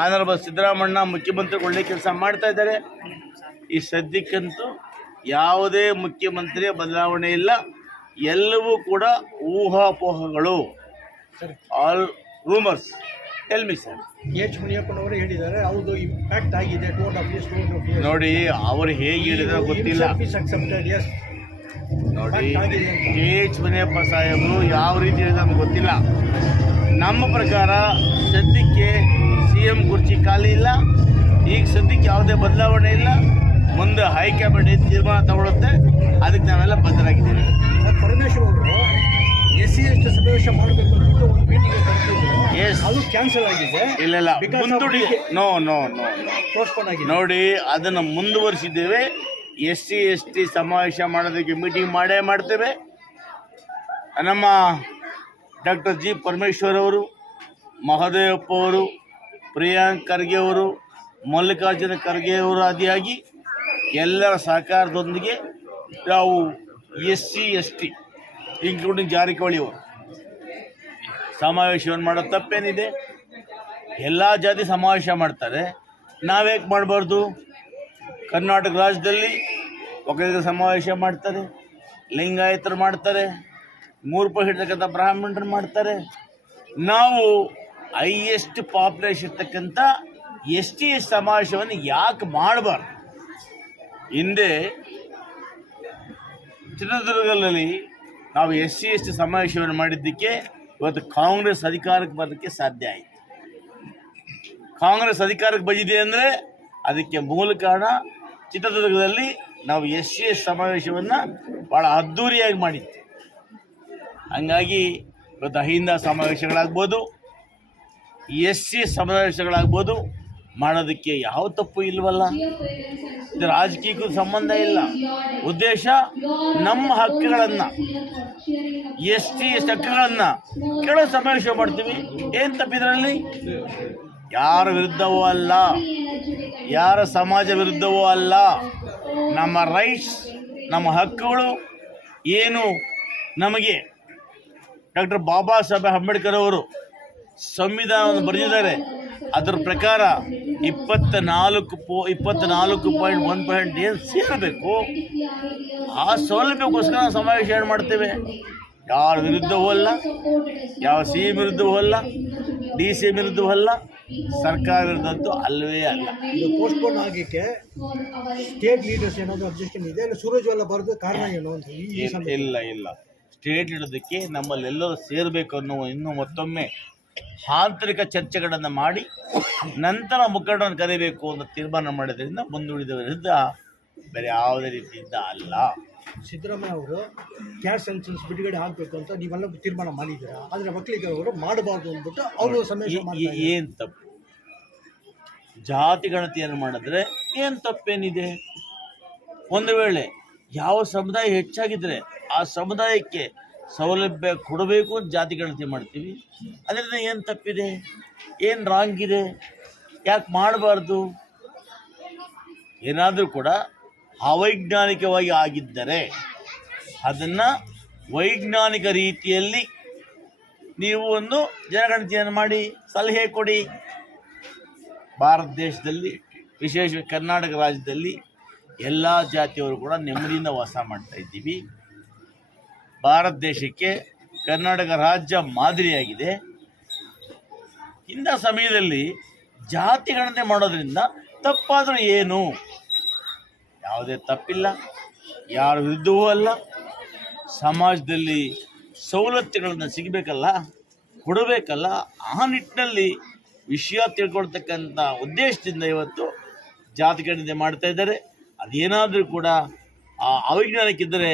ಆನರಬಲ್ ಸಿದ್ದರಾಮಣ್ಣ ಮುಖ್ಯಮಂತ್ರಿ ಒಳ್ಳೆ ಕೆಲಸ ಮಾಡ್ತಾ ಇದ್ದಾರೆ. ಈ ಸದ್ಯಕ್ಕಂತೂ ಯಾವುದೇ ಮುಖ್ಯಮಂತ್ರಿಯ ಬದಲಾವಣೆ ಇಲ್ಲ. ಎಲ್ಲವೂ ಕೂಡ ಊಹಾಪೋಹಗಳು, all rumours. Tell me sir. ಮುನಿಯಪ್ಪನವರು ಹೇಳಿದ್ದಾರೆ ಹೌದು ಇಂಪ್ಯಾಕ್ಟ್ ಆಗಿದೆ 2.5 years. ನೋಡಿ, ಅವರು ಹೇಗೆ ಹೇಳಿದ್ರೆ ಗೊತ್ತಿಲ್ಲ. ನೋಡಿ, ಮುನಿಯಪ್ಪ ಸಾಹೇಬರು ಯಾವ ರೀತಿ ಹೇಳಿದ್ರೆ ನಮ್ಗೆ ಗೊತ್ತಿಲ್ಲ. ನಮ್ಮ ಪ್ರಕಾರ ಸದ್ಯಕ್ಕೆ CM ಕುರ್ಚಿ ಖಾಲಿ ಇಲ್ಲ. ಈಗ ಸದ್ಯಕ್ಕೆ ಯಾವುದೇ ಬದಲಾವಣೆ ಇಲ್ಲ. ಮುಂದೆ ಹೈಕಮಾಂಡ್ ತೀರ್ಮಾನ ತಗೊಳುತ್ತೆ. ಅದಕ್ಕೆ ನಾವೆಲ್ಲ ಬದ್ಧರಾಗಿದ್ದೀವಿ. ಪರಮೇಶ್ವರ್ ಅವರು SC ಸಮಾವೇಶ ಮಾಡಬೇಕು ಅಂತ ಒಂದು ಮೀಟಿಂಗ್ ಕರೆದಿದ್ರು, ಅದು ಕ್ಯಾನ್ಸಲ್ ಆಗಿದೆ. ಇಲ್ಲ, ಮುಂದೂಡಿ ಪೋಸ್ಟ್ಪೋನ್ ಆಗಿದೆ. ನೋಡಿ, ಅದನ್ನು ಮುಂದುವರಿಸಿದ್ದೇವೆ. SC ST ಸಮಾವೇಶ ಮಾಡೋದಕ್ಕೆ ಮೀಟಿಂಗ್ ಮಾಡ್ತೇವೆ. ನಮ್ಮ ಡಾಕ್ಟರ್ G. ಪರಮೇಶ್ವರ್ ಅವರು, ಮಹದೇವಪ್ಪ ಅವರು, ಪ್ರಿಯಾಂಕ್ ಖರ್ಗೆ ಅವರು, ಮಲ್ಲಿಕಾರ್ಜುನ ಖರ್ಗೆ ಅವರು ಆದಿಯಾಗಿ ಎಲ್ಲರ ಸಹಕಾರದೊಂದಿಗೆ ನಾವು SC ST ಇನ್ಕ್ಲೂಡಿಂಗ್ ಜಾರಕಿಹೊಳಿ ಅವರು ಸಮಾವೇಶವನ್ನು ಮಾಡೋದು ತಪ್ಪೇನಿದೆ? ಎಲ್ಲ ಜಾತಿ ಸಮಾವೇಶ ಮಾಡ್ತಾರೆ, ನಾವೇಕೆ ಮಾಡಬಾರ್ದು? ಕರ್ನಾಟಕ ರಾಜ್ಯದಲ್ಲಿ ಒಕ್ಕಲಿಗರ ಸಮಾವೇಶ ಮಾಡ್ತಾರೆ, ಲಿಂಗಾಯತರು ಮಾಡ್ತಾರೆ, 3% ಇರ್ತಕ್ಕಂಥ ಬ್ರಾಹ್ಮಣರು ಮಾಡ್ತಾರೆ. ನಾವು ಹೈಯೆಸ್ಟ್ ಪಾಪ್ಯುಲೇಷನ್ ಇರ್ತಕ್ಕಂಥ ST ಸಮಾವೇಶವನ್ನು ಯಾಕೆ ಮಾಡಬಾರ್ದು? ಹಿಂದೆ ಚಿತ್ರದುರ್ಗದಲ್ಲಿ ನಾವು SC ಸಮಾವೇಶವನ್ನು ಮಾಡಿದ್ದಕ್ಕೆ ಇವತ್ತು ಕಾಂಗ್ರೆಸ್ ಅಧಿಕಾರಕ್ಕೆ ಬರೋದಕ್ಕೆ ಸಾಧ್ಯ ಆಯಿತು. ಕಾಂಗ್ರೆಸ್ ಅಧಿಕಾರಕ್ಕೆ ಬಂದಿದೆ ಅಂದರೆ ಅದಕ್ಕೆ ಮೂಲ ಕಾರಣ ಚಿತ್ರದುರ್ಗದಲ್ಲಿ ನಾವು SC ಸಮಾವೇಶವನ್ನು ಭಾಳ ಅದ್ಧೂರಿಯಾಗಿ ಮಾಡಿದ್ವಿ. ಹಂಗಾಗಿ ಇವತ್ತು ಅಹಿಂದ ಸಮಾವೇಶಗಳಾಗ್ಬೋದು, SC ಸಮಾವೇಶಗಳಾಗ್ಬೋದು ಮಾಡೋದಕ್ಕೆ ಯಾವ ತಪ್ಪು ಇಲ್ವಲ್ಲ. ಇದು ರಾಜಕೀಯಕ್ಕೂ ಸಂಬಂಧ ಇಲ್ಲ. ಉದ್ದೇಶ ನಮ್ಮ ಹಕ್ಕುಗಳನ್ನು ST ಹಕ್ಕುಗಳನ್ನು ಕೇಳೋ ಸಮಾವೇಶ ಮಾಡ್ತೀವಿ. ಏನು ತಪ್ಪಿದ್ರಲ್ಲಿ? ಯಾರ ವಿರುದ್ಧವೂ ಅಲ್ಲ, ಯಾರ ಸಮಾಜ ವಿರುದ್ಧವೂ ಅಲ್ಲ. ನಮ್ಮ ರೈಟ್ಸ್, ನಮ್ಮ ಹಕ್ಕುಗಳು ಏನು ನಮಗೆ ಡಾಕ್ಟರ್ ಬಾಬಾ ಸಾಹೇಬ್ ಅಂಬೇಡ್ಕರ್ ಅವರು ಸಂವಿಧಾನವನ್ನು ಬರೆದಿದ್ದಾರೆ. ಅದರ ಪ್ರಕಾರ 24.1% ಏನು ಸೇರಬೇಕು ಆ ಸೌಲಭ್ಯಕ್ಕೋಸ್ಕರ ಸಮಾವೇಶ ಏನು ಮಾಡ್ತೇವೆ. ಯಾರ ವಿರುದ್ಧವೂ ಅಲ್ಲ, ಯಾವ CM ವಿರುದ್ಧವೂ ಅಲ್ಲ, DC ವಿರುದ್ಧವೂ ಅಲ್ಲ, ಸರ್ಕಾರ ವಿರುದ್ಧಂತೂ ಅಲ್ಲವೇ ಅಲ್ಲ. ಇದು ಪೋಸ್ಟ್ಪೋನ್ ಆಗಕ್ಕೆ ಸ್ಟೇಟ್ ಲೀಡರ್ಸ್ ಏನಾದರೂ ಅಬ್ಜೆಕ್ಷನ್ ಇದೆ ಇಲ್ಲ ಸುರಜ್ವಾಲ ಬರೋದು ಕಾರಣ ಏನು ಅಂತ? ಇಲ್ಲ ಸ್ಟೇಟ್ ಇಡೋದಕ್ಕೆ ನಮ್ಮಲ್ಲೆಲ್ಲರೂ ಸೇರಬೇಕು ಅನ್ನೋ ಇನ್ನೂ ಮತ್ತೊಮ್ಮೆ ಆಂತರಿಕ ಚರ್ಚೆಗಳನ್ನು ಮಾಡಿ ನಂತರ ಮುಖಂಡರನ್ನು ಕರೀಬೇಕು ಅಂತ ತೀರ್ಮಾನ ಮಾಡೋದ್ರಿಂದ ಮುಂದೂಡಿದ ವಿರುದ್ಧ ಬೇರೆ ಯಾವುದೇ ರೀತಿಯಿಂದ ಅಲ್ಲ. ಸಿದ್ದರಾಮಯ್ಯ ಅವರು ಕ್ಯಾಸ್ಟ್ ಸೆನ್ಸಸ್ ಬಿಡುಗಡೆ ಆಗಬೇಕು ಅಂತ ನೀವೆಲ್ಲ ತೀರ್ಮಾನ ಮಾಡಿದ್ದೀರಾ, ಆದರೆ ಮಕ್ಕಳಿಗೆ ಅವರು ಮಾಡಬಾರ್ದು ಅಂದ್ಬಿಟ್ಟು ಅವರು ಸಮೇಶ ಏನು ತಪ್ಪು? ಜಾತಿ ಗಣತಿಯನ್ನು ಮಾಡಿದ್ರೆ ಏನು ತಪ್ಪೇನಿದೆ? ಒಂದು ವೇಳೆ ಯಾವ ಸಮುದಾಯ ಹೆಚ್ಚಾಗಿದ್ದರೆ ಆ ಸಮುದಾಯಕ್ಕೆ ಸೌಲಭ್ಯ ಕೊಡಬೇಕು ಅಂತ ಜಾತಿ ಗಣತಿ ಮಾಡ್ತೀವಿ. ಅದರಿಂದ ಏನು ತಪ್ಪಿದೆ? ಏನು ರಾಂಗ್ ಇದೆ? ಯಾಕೆ ಮಾಡಬಾರ್ದು? ಏನಾದರೂ ಕೂಡ ಅವೈಜ್ಞಾನಿಕವಾಗಿ ಆಗಿದ್ದರೆ ಅದನ್ನು ವೈಜ್ಞಾನಿಕ ರೀತಿಯಲ್ಲಿ ನೀವು ಒಂದು ಜನಗಣತಿಯನ್ನು ಮಾಡಿ ಸಲಹೆ ಕೊಡಿ. ಭಾರತ ದೇಶದಲ್ಲಿ, ವಿಶೇಷವಾಗಿ ಕರ್ನಾಟಕ ರಾಜ್ಯದಲ್ಲಿ ಎಲ್ಲ ಜಾತಿಯವರು ಕೂಡ ನೆಮ್ಮದಿಯಿಂದ ವಾಸ ಮಾಡ್ತಾ ಇದ್ದೀವಿ. ಭಾರತ ದೇಶಕ್ಕೆ ಕರ್ನಾಟಕ ರಾಜ್ಯ ಮಾದರಿಯಾಗಿದೆ. ಇಂಥ ಸಮಯದಲ್ಲಿ ಜಾತಿ ಗಣನೆ ಮಾಡೋದ್ರಿಂದ ತಪ್ಪಾದರೂ ಏನು? ಯಾವುದೇ ತಪ್ಪಿಲ್ಲ, ಯಾರ ವಿರುದ್ಧವೂ ಅಲ್ಲ. ಸಮಾಜದಲ್ಲಿ ಸವಲತ್ತುಗಳನ್ನು ಸಿಗಬೇಕಲ್ಲ, ಕೊಡಬೇಕಲ್ಲ. ಆ ನಿಟ್ಟಿನಲ್ಲಿ ವಿಷಯ ತಿಳ್ಕೊಳ್ತಕ್ಕಂಥ ಉದ್ದೇಶದಿಂದ ಇವತ್ತು ಜಾತಿ ಗಣನೆ ಮಾಡ್ತಾ ಇದ್ದಾರೆ. ಅದೇನಾದರೂ ಕೂಡ ಅವೈಜ್ಞಾನಿಕಿದ್ದರೆ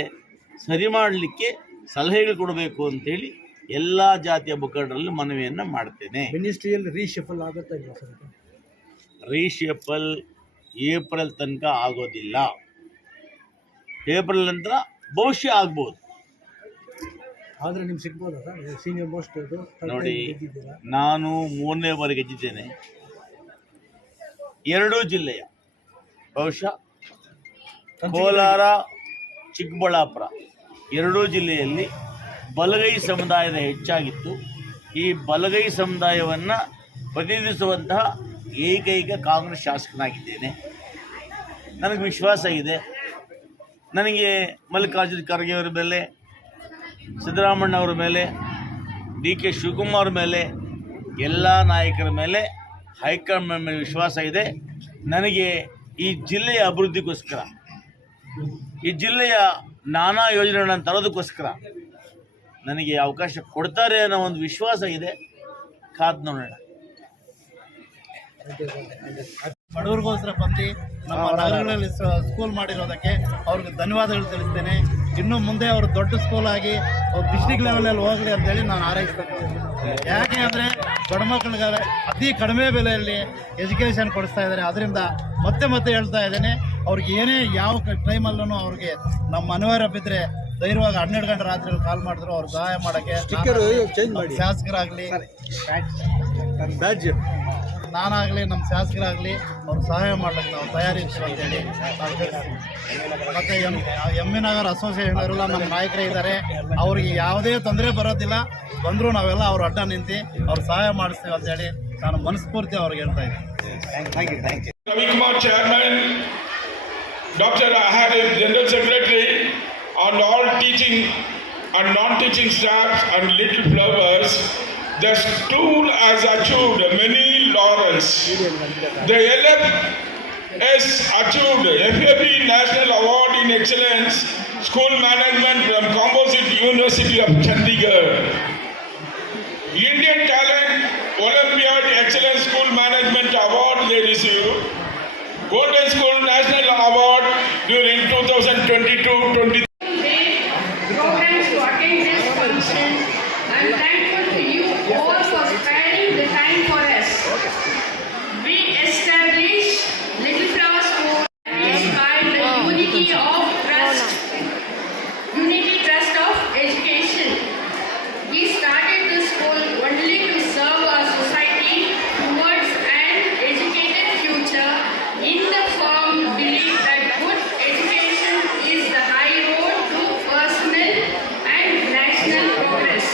ಸರಿ ಮಾಡಲಿಕ್ಕೆ ಸಲಹೆಗಳು ಕೊಡಬೇಕು ಅಂತೇಳಿ ಎಲ್ಲ ಜಾತಿಯ ಮುಖಂಡರಲ್ಲಿ ಮನವಿಯನ್ನು ಮಾಡ್ತೇನೆ. ಮಿನಿಸ್ಟ್ರಿಯಲ್ಲಿ ರೀಶಫಲ್ ಆಗುತ್ತೆ ಇಲ್ಲ ಸರ್? ರೀಶಫಲ್ ಏಪ್ರಿಲ್ ತನಕ ಆಗೋದಿಲ್ಲ. ಏಪ್ರಿಲ್ ನಂತರ ಭವಿಷ್ಯ ಆಗ್ಬೋದು. ಆದರೆ ನಿಮ್ಗೆ ಸಿಗ್ಬೋದಾ ಸರ್? ಸೀನಿಯರ್ ಮೋಸ್ಟ್ ನೋಡಿ, ನಾನು 3ನೇ ಬಾರಿ ಗೆದ್ದಿದ್ದೇನೆ. 2 ಜಿಲ್ಲೆಯ, ಬಹುಶಃ ಕೋಲಾರ, ಚಿಕ್ಕಬಳ್ಳಾಪುರ 2 ಜಿಲ್ಲೆಯಲ್ಲಿ ಬಲಗೈ ಸಮುದಾಯದ ಹೆಚ್ಚಾಗಿತ್ತು. ಈ ಬಲಗೈ ಸಮುದಾಯವನ್ನು ಪ್ರತಿನಿಧಿಸುವಂತಹ ಏಕೈಕ ಕಾಂಗ್ರೆಸ್ ಶಾಸಕನಾಗಿದ್ದೇನೆ. ನನಗೆ ವಿಶ್ವಾಸ ಇದೆ. ನನಗೆ ಮಲ್ಲಿಕಾರ್ಜುನ ಖರ್ಗೆ ಅವರ ಮೇಲೆ, ಸಿದ್ದರಾಮಣ್ಣ ಅವರ ಮೇಲೆ, DK ಶಿವಕುಮಾರ್ ಮೇಲೆ, ಎಲ್ಲ ನಾಯಕರ ಮೇಲೆ ಹೈಕಮಾಂಡ್ ಮೇಲೆ ವಿಶ್ವಾಸ ಇದೆ. ನನಗೆ ಈ ಜಿಲ್ಲೆಯ ಅಭಿವೃದ್ಧಿಗೋಸ್ಕರ, ಈ ಜಿಲ್ಲೆಯ ನಾನಾ ಯೋಜನೆಗಳನ್ನು ತರೋದಕ್ಕೋಸ್ಕರ ನನಗೆ ಅವಕಾಶ ಕೊಡ್ತಾರೆ ಅನ್ನೋ ಒಂದು ವಿಶ್ವಾಸ ಇದೆ. ಕಾದು ನೋಡೋಣ. ಬಡವರಿಗೋಸ್ಕರ ಬಂದು ನಮ್ಮ ನಗರಗಳಲ್ಲಿ ಸ್ಕೂಲ್ ಮಾಡಿರೋದಕ್ಕೆ ಅವ್ರಿಗೆ ಧನ್ಯವಾದಗಳು ತಿಳಿಸ್ತೇನೆ. ಇನ್ನು ಮುಂದೆ ಅವರು ದೊಡ್ಡ ಸ್ಕೂಲ್ ಆಗಿ ಡಿಸ್ಟ್ರಿಕ್ಟ್ ಲೆವೆಲಲ್ಲಿ ಹೋಗಲಿ ಅಂತೇಳಿ ನಾನು ಹಾರೈಸ್ಬೇಕು. ಯಾಕೆ ಅಂದರೆ ಬಡ ಮಕ್ಕಳಿಗೆ ಅತಿ ಕಡಿಮೆ ಬೆಲೆಯಲ್ಲಿ ಎಜುಕೇಷನ್ ಕೊಡಿಸ್ತಾ ಇದ್ದಾರೆ. ಅದರಿಂದ ಮತ್ತೆ ಹೇಳ್ತಾ ಇದ್ದೇನೆ, ಅವ್ರಿಗೆ ಏನೇ ಯಾವ ಟೈಮಲ್ಲೂ ಅವ್ರಿಗೆ ನಮ್ಮ ಅನಿವಾರ್ಯ ಬಿದ್ದರೆ ಧೈರ್ಯವಾಗಿ 12 ಗಂಟೆ ರಾತ್ರಿ ಕಾಲ್ ಮಾಡಿದ್ರು ಅವ್ರು ಸಹಾಯ ಮಾಡೋಕ್ಕೆ ಶಾಸಕರಾಗಲಿ, ನಾನಾಗಲಿ, ನಮ್ಮ ಶಾಸಕರಾಗಲಿ ಅವ್ರು ಸಹಾಯ ಮಾಡ್ಲಿಕ್ಕೆ ನಾವು ತಯಾರಿರ್ತೀವಿ ಅಂತೇಳಿ ನಾವು ಹೇಳ್ತೀವಿ. ಮತ್ತು ME ನಗರ ಅಸೋಸಿಯೇಷನ್ ಅವರೆಲ್ಲ ನಮ್ಮ ನಾಯಕರೇ ಇದ್ದಾರೆ. ಅವ್ರಿಗೆ ಯಾವುದೇ ತೊಂದರೆ ಬರೋದಿಲ್ಲ. ಬಂದರೂ ನಾವೆಲ್ಲ ಅವ್ರ ಅಡ್ಡ ನಿಂತು ಅವ್ರು ಸಹಾಯ ಮಾಡಿಸ್ತೀವಿ ಅಂತೇಳಿ ನಾನು ಮನಸ್ಫೂರ್ತಿ ಅವ್ರಿಗೆ ಹೇಳ್ತಾ ಇದ್ದೀನಿ. Thank you. Ravi Kumar Chairman, Dr. Ahad General Secretary, and all teaching and non-teaching staffs and little flowers, the school has achieved many laurels. The LFS achieved FAB National Award in Excellence School Management from Composite University of Chandigarh. Indian Talent Olympiad Excellence School Management Award they received. Golden School National Award during 2022-23. Programs to attend this function. I am thankful to you all for sparing the time for us. We established Little Flower School by the unity trust of education. We started the school only to serve our society towards an educated future in the firm belief that good education is the high road to personal and national progress.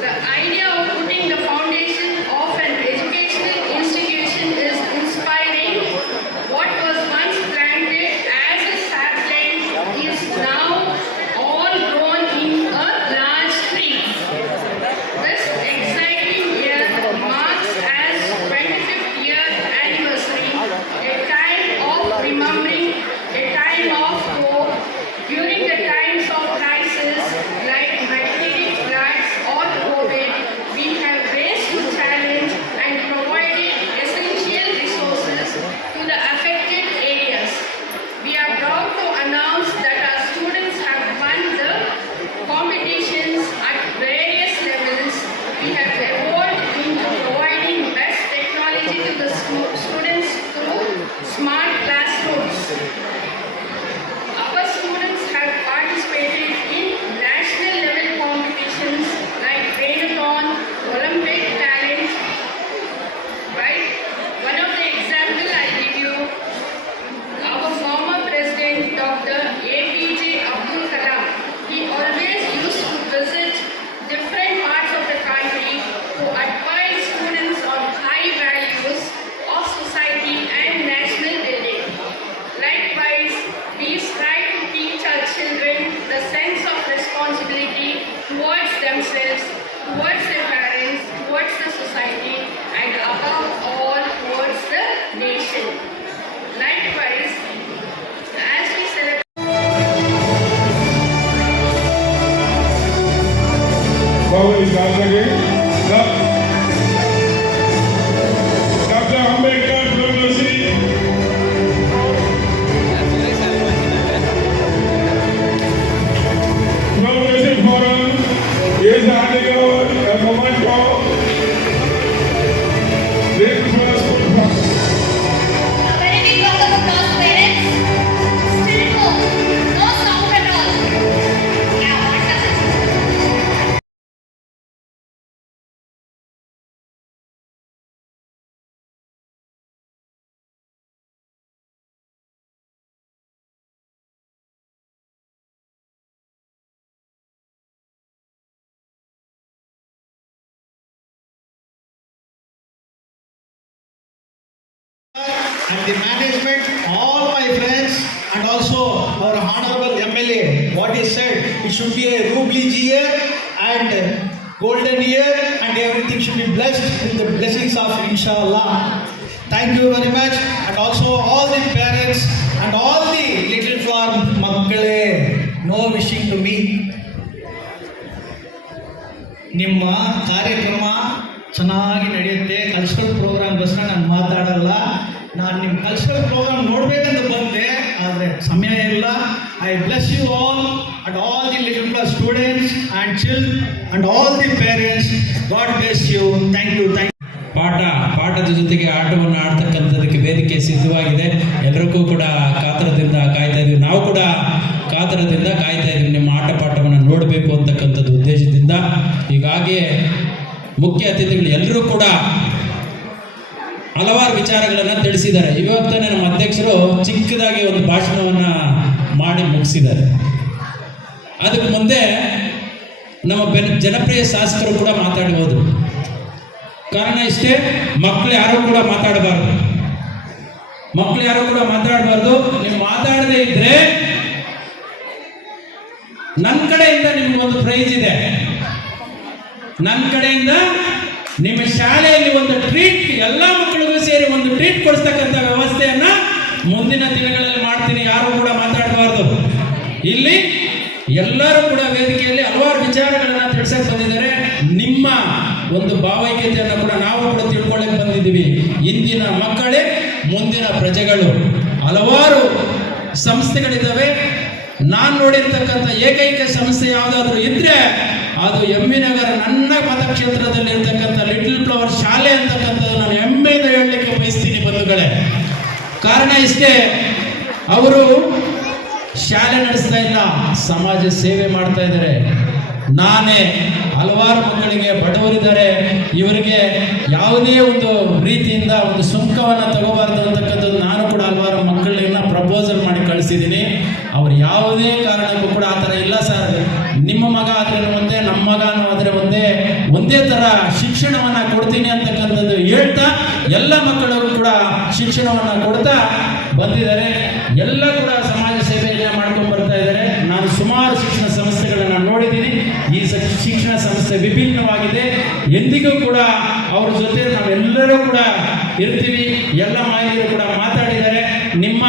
The idea of putting the foundation of an educational institution is inspiring. What was once planted as a sapling is now all grown in a large tree. This exciting year marks as 25th year anniversary, a time of remembering, a time of hope. During the times of crisis like material floods or COVID, we have raised the challenge and provided essential resources to the affected areas. We are proud to announce that our students have won the competitions at various levels. We have evolved into providing best technology to the students through smart classrooms. Our students have participated in national level competitions like Venuthon, Olympic Talent. Right? One of the examples I give you, our former president, Dr. APJ Abdul Kalam, he always used to visit different parts of the country to advise students on high values of society and national building. Likewise, we strive to teach our children the sense of responsibility towards themselves, towards their parents, towards the society, and above all, towards the nation. Likewise, as we celebrate Power is once again. Dr. Ambedkar University. Progressive Forum is handing over a memento. Little Flower School Forum. a very big round of applause, parents. Still no sound at all. Yeah, what does it? And the management, all my friends, and also our honorable MLA, what he said, it should be a Jubilee year and golden year, and everything should be blessed with the blessings of Inshallah. Thank you very much, and also all the parents and all the Little Flower Makkale, no wishing to me. ನಿಮ್ಮ ಕಾರ್ಯಕ್ರಮ ಚೆನ್ನಾಗಿ ನಡೆಯುತ್ತೆ. ಕಲ್ಚರಲ್ ಪ್ರೋಗ್ರಾಮ್ಗೋಸ್ಕರ ನಾನು ಮಾತಾಡಲ್ಲ. ನಾನು ನಿಮ್ಮ ಕಲ್ಚರಲ್ ಪ್ರೋಗ್ರಾಮ್ ನೋಡಬೇಕಂತ ಬಂದೆ, ಆದರೆ ಸಮಯ ಇಲ್ಲ. I bless you all and all the little class students and children and all the parents. God bless you. Thank you. ಪಾಠದ ಜೊತೆಗೆ ಆಟವನ್ನು ಆಡ್ತಕ್ಕಂಥದಕ್ಕೆ ವೇದಿಕೆ ಸಿದ್ಧವಾಗಿದೆ. ಎಲ್ಲರಿಗೂ ಕೂಡ ಕಾತರದಿಂದ ಕಾಯ್ತಾ ಇದ್ದೀವಿ. ನಾವು ಕೂಡ ಕಾತರದಿಂದ ಕಾಯ್ತಾ ಇದ್ದೀವಿ ನಿಮ್ಮ ಆಟ ಪಾಠವನ್ನು ನೋಡಬೇಕು ಅಂತಕ್ಕಂಥದ್ದು ಉದ್ದೇಶದಿಂದ. ಹೀಗಾಗಿ ಮುಖ್ಯ ಅತಿಥಿಗಳು ಎಲ್ಲರೂ ಕೂಡ ಹಲವಾರು ವಿಚಾರಗಳನ್ನು ತಿಳಿಸಿದ್ದಾರೆ. ಇವಾಗ ತಾನೇ ನಮ್ಮ ಅಧ್ಯಕ್ಷರು ಚಿಕ್ಕದಾಗಿ ಒಂದು ಭಾಷಣವನ್ನು ಮಾಡಿ ಮುಗಿಸಿದ್ದಾರೆ. ಅದಕ್ಕೆ ಮುಂದೆ ನಮ್ಮ ಜನಪ್ರಿಯ ಶಾಸಕರು ಕೂಡ ಮಾತಾಡಿ ಹೋದರು. ಕಾರಣ ಇಷ್ಟೇ, ಮಕ್ಕಳು ಯಾರೂ ಕೂಡ ಮಾತಾಡಬಾರ್ದು. ಮಕ್ಕಳು ಯಾರು ಕೂಡ ಮಾತಾಡಬಾರ್ದು. ನೀವು ಮಾತಾಡದೇ ಇದ್ರೆ ನನ್ನ ಕಡೆಯಿಂದ ನಿಮ್ಗೊಂದು ಪ್ರೈಸ್ ಇದೆ. ನನ್ನ ಕಡೆಯಿಂದ ನಿಮ್ಮ ಶಾಲೆಯಲ್ಲಿ ಒಂದು ಟ್ರೀಟ್, ಎಲ್ಲ ಮಕ್ಕಳಿಗೂ ಸೇರಿ ಒಂದು ಟ್ರೀಟ್ ಕೊಡಿಸ್ತಕ್ಕಂಥ ವ್ಯವಸ್ಥೆಯನ್ನ ಮುಂದಿನ ದಿನಗಳಲ್ಲಿ ಮಾಡ್ತೀನಿ. ಯಾರು ಕೂಡ ಮಾತಾಡಬಾರ್ದು. ಇಲ್ಲಿ ಎಲ್ಲರೂ ಕೂಡ ವೇದಿಕೆಯಲ್ಲಿ ಹಲವಾರು ವಿಚಾರಗಳನ್ನ ತಿಳಿಸಕ್ಕೆ ಬಂದಿದ್ದಾರೆ. ನಿಮ್ಮ ಒಂದು ಭಾವೈಕ್ಯತೆಯನ್ನು ಕೂಡ ನಾವು ಕೂಡ ತಿಳ್ಕೊಳ್ಳಕ್ಕೆ ಬಂದಿದ್ದೀವಿ. ಇಂದಿನ ಮಕ್ಕಳೇ ಮುಂದಿನ ಪ್ರಜೆಗಳು. ಹಲವಾರು ಸಂಸ್ಥೆಗಳಿದ್ದಾವೆ. ನಾನು ನೋಡಿರ್ತಕ್ಕಂಥ ಏಕೈಕ ಸಂಸ್ಥೆ ಯಾವುದಾದ್ರೂ ಇದ್ರೆ ಅದು ಎಂ.ವಿ. ನಗರ ನನ್ನ ಮತಕ್ಷೇತ್ರದಲ್ಲಿ ಇರ್ತಕ್ಕಂಥ ಲಿಟಲ್ ಫ್ಲವರ್ ಶಾಲೆ ಅಂತಕ್ಕಂಥದ್ದು ನಾನು ಹೆಮ್ಮೆಯಿಂದ ಹೇಳಲಿಕ್ಕೆ ಬಯಸ್ತೀನಿ ಬಂಧುಗಳೇ. ಕಾರಣ ಇಷ್ಟೇ, ಅವರು ಶಾಲೆ ನಡೆಸ್ತಾ ಇಲ್ಲ, ಸಮಾಜ ಸೇವೆ ಮಾಡ್ತಾ ಇದ್ದಾರೆ. ನಾನೇ ಹಲವಾರು ಮಕ್ಕಳಿಗೆ ಬಡವರಿದ್ದಾರೆ, ಇವರಿಗೆ ಯಾವುದೇ ಒಂದು ರೀತಿಯಿಂದ ಒಂದು ಸುಂಕವನ್ನು ತಗೋಬಾರ್ದು ಅಂತಕ್ಕಂಥದ್ದು ನಾನು ಕೂಡ ಹಲವಾರು ಮಕ್ಕಳನ್ನ ಪ್ರಪೋಸಲ್ ಮಾಡಿ ಕಳಿಸಿದ್ದೀನಿ. ಅವ್ರು ಯಾವುದೇ ಕಾರಣಕ್ಕೂ ಕೂಡ ಆ ಥರ ಇಲ್ಲ ಸರ್, ನಿಮ್ಮ ಮಗ ಆದರೆ ಒಂದೇ, ನಮ್ಮ ಮಗನೂ ಆದರೆ ಒಂದೇ ಥರ ಶಿಕ್ಷಣವನ್ನು ಕೊಡ್ತೀನಿ ಅಂತಕ್ಕಂಥದ್ದು ಹೇಳ್ತಾ ಎಲ್ಲ ಮಕ್ಕಳಿಗೂ ಕೂಡ ಶಿಕ್ಷಣವನ್ನು ಕೊಡ್ತಾ ಬಂದಿದ್ದಾರೆ. ಎಲ್ಲ ಕೂಡ ಸಮಾಜ ಸೇವೆಯನ್ನ ಮಾಡ್ಕೊಂಡು ಬರ್ತಾ ಇದ್ದಾರೆ. ನಾನು ಸುಮಾರು ಶಿಕ್ಷಣ ಸಂಸ್ಥೆಗಳನ್ನು ನೋಡಿದ್ದೀನಿ. ಈ ಶಿಕ್ಷಣ ಸಂಸ್ಥೆ ವಿಭಿನ್ನವಾಗಿದೆ. ಎಂದಿಗೂ ಕೂಡ ಅವ್ರ ಜೊತೆ ನಾವೆಲ್ಲರೂ ಕೂಡ ಇರ್ತೀವಿ. ಎಲ್ಲ ಮಾಹಿತಿಯರು ಕೂಡ ಮಾತಾಡಿದ್ದಾರೆ. ನಿಮ್ಮ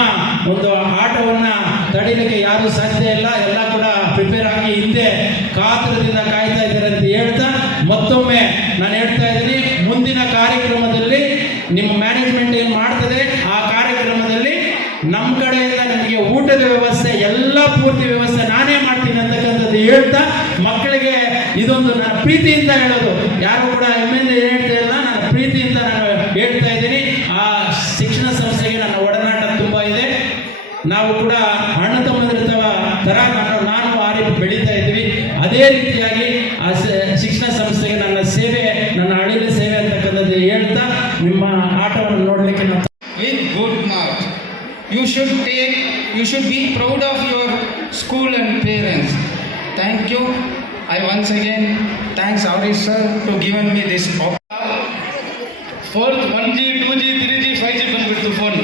ಒಂದು ಆಟವನ್ನ ತಡೀಲಿಕ್ಕೆ ಯಾರೂ ಸಾಧ್ಯ ಇಲ್ಲ. ಎಲ್ಲ ಕೂಡ ಪ್ರಿಪೇರ್ ಆಗಿ ಹಿಂದೆ ಕಾತರದಿಂದ ಕಾಯ್ತಾ ಇದ್ದಾರೆ ಅಂತ ಹೇಳ್ತಾ ಮತ್ತೊಮ್ಮೆ ನಾನು ಹೇಳ್ತಾ ಇದ್ದೀನಿ, ಮುಂದಿನ ಕಾರ್ಯಕ್ರಮದಲ್ಲಿ ನಿಮ್ಮ ಮ್ಯಾನೇಜ್ಮೆಂಟ್ ಏನು ಮಾಡ್ತದೆ ಆ ಕಾರ್ಯಕ್ರಮದಲ್ಲಿ ನಮ್ಮ ಕಡೆಯಿಂದ ನಿಮಗೆ ಊಟದ ವ್ಯವಸ್ಥೆ ಎಲ್ಲ ಪೂರ್ತಿ ವ್ಯವಸ್ಥೆ ನಾನೇ ಮಾಡ್ತೀನಿ ಅಂತಕ್ಕಂಥದ್ದು ಹೇಳ್ತಾ ಮಕ್ಕಳಿಗೆ ಇದೊಂದು ನನ್ನ ಪ್ರೀತಿಯಿಂದ ಹೇಳೋದು. ಯಾರು ಕೂಡ ಹೆಮ್ಮೆಯಿಂದ ಹೇಳ್ತಾ ಇಲ್ಲ, ನನ್ನ ಪ್ರೀತಿಯಿಂದ ನಾನು ಹೇಳ್ತಾ ಇದ್ದೀನಿ. ಆ ಶಿಕ್ಷಣ ಸಂಸ್ಥೆಗೆ ನನ್ನ ಒಡನಾಟ ತುಂಬ ಇದೆ. ನಾವು ಕೂಡ ಅಣ್ಣ ತಮ್ಮಂದಿರ ಥರ ನಾನು ಆ ರೀತಿ ಬೆಳೀತಾ ಇದ್ವಿ. ಅದೇ ರೀತಿಯಾಗಿ ಆ ಶಿಕ್ಷಣ ಸಂಸ್ಥೆಗೆ ನನ್ನ ಸೇವೆ, ನನ್ನ ಅಳಿಲ ಸೇವೆ ಅಂತಕ್ಕಂಥದ್ದು ಹೇಳ್ತಾ ನಿಮ್ಮ ಆಟವನ್ನು ನೋಡಲಿಕ್ಕೆ with good marks. You should be proud of your school and parents. Thank you. I once again thanks Aurish sir to given me this fourth 1G 2G 3G 5G ಬಂದ್ಬಿಡ್ತು ಫೋನ್.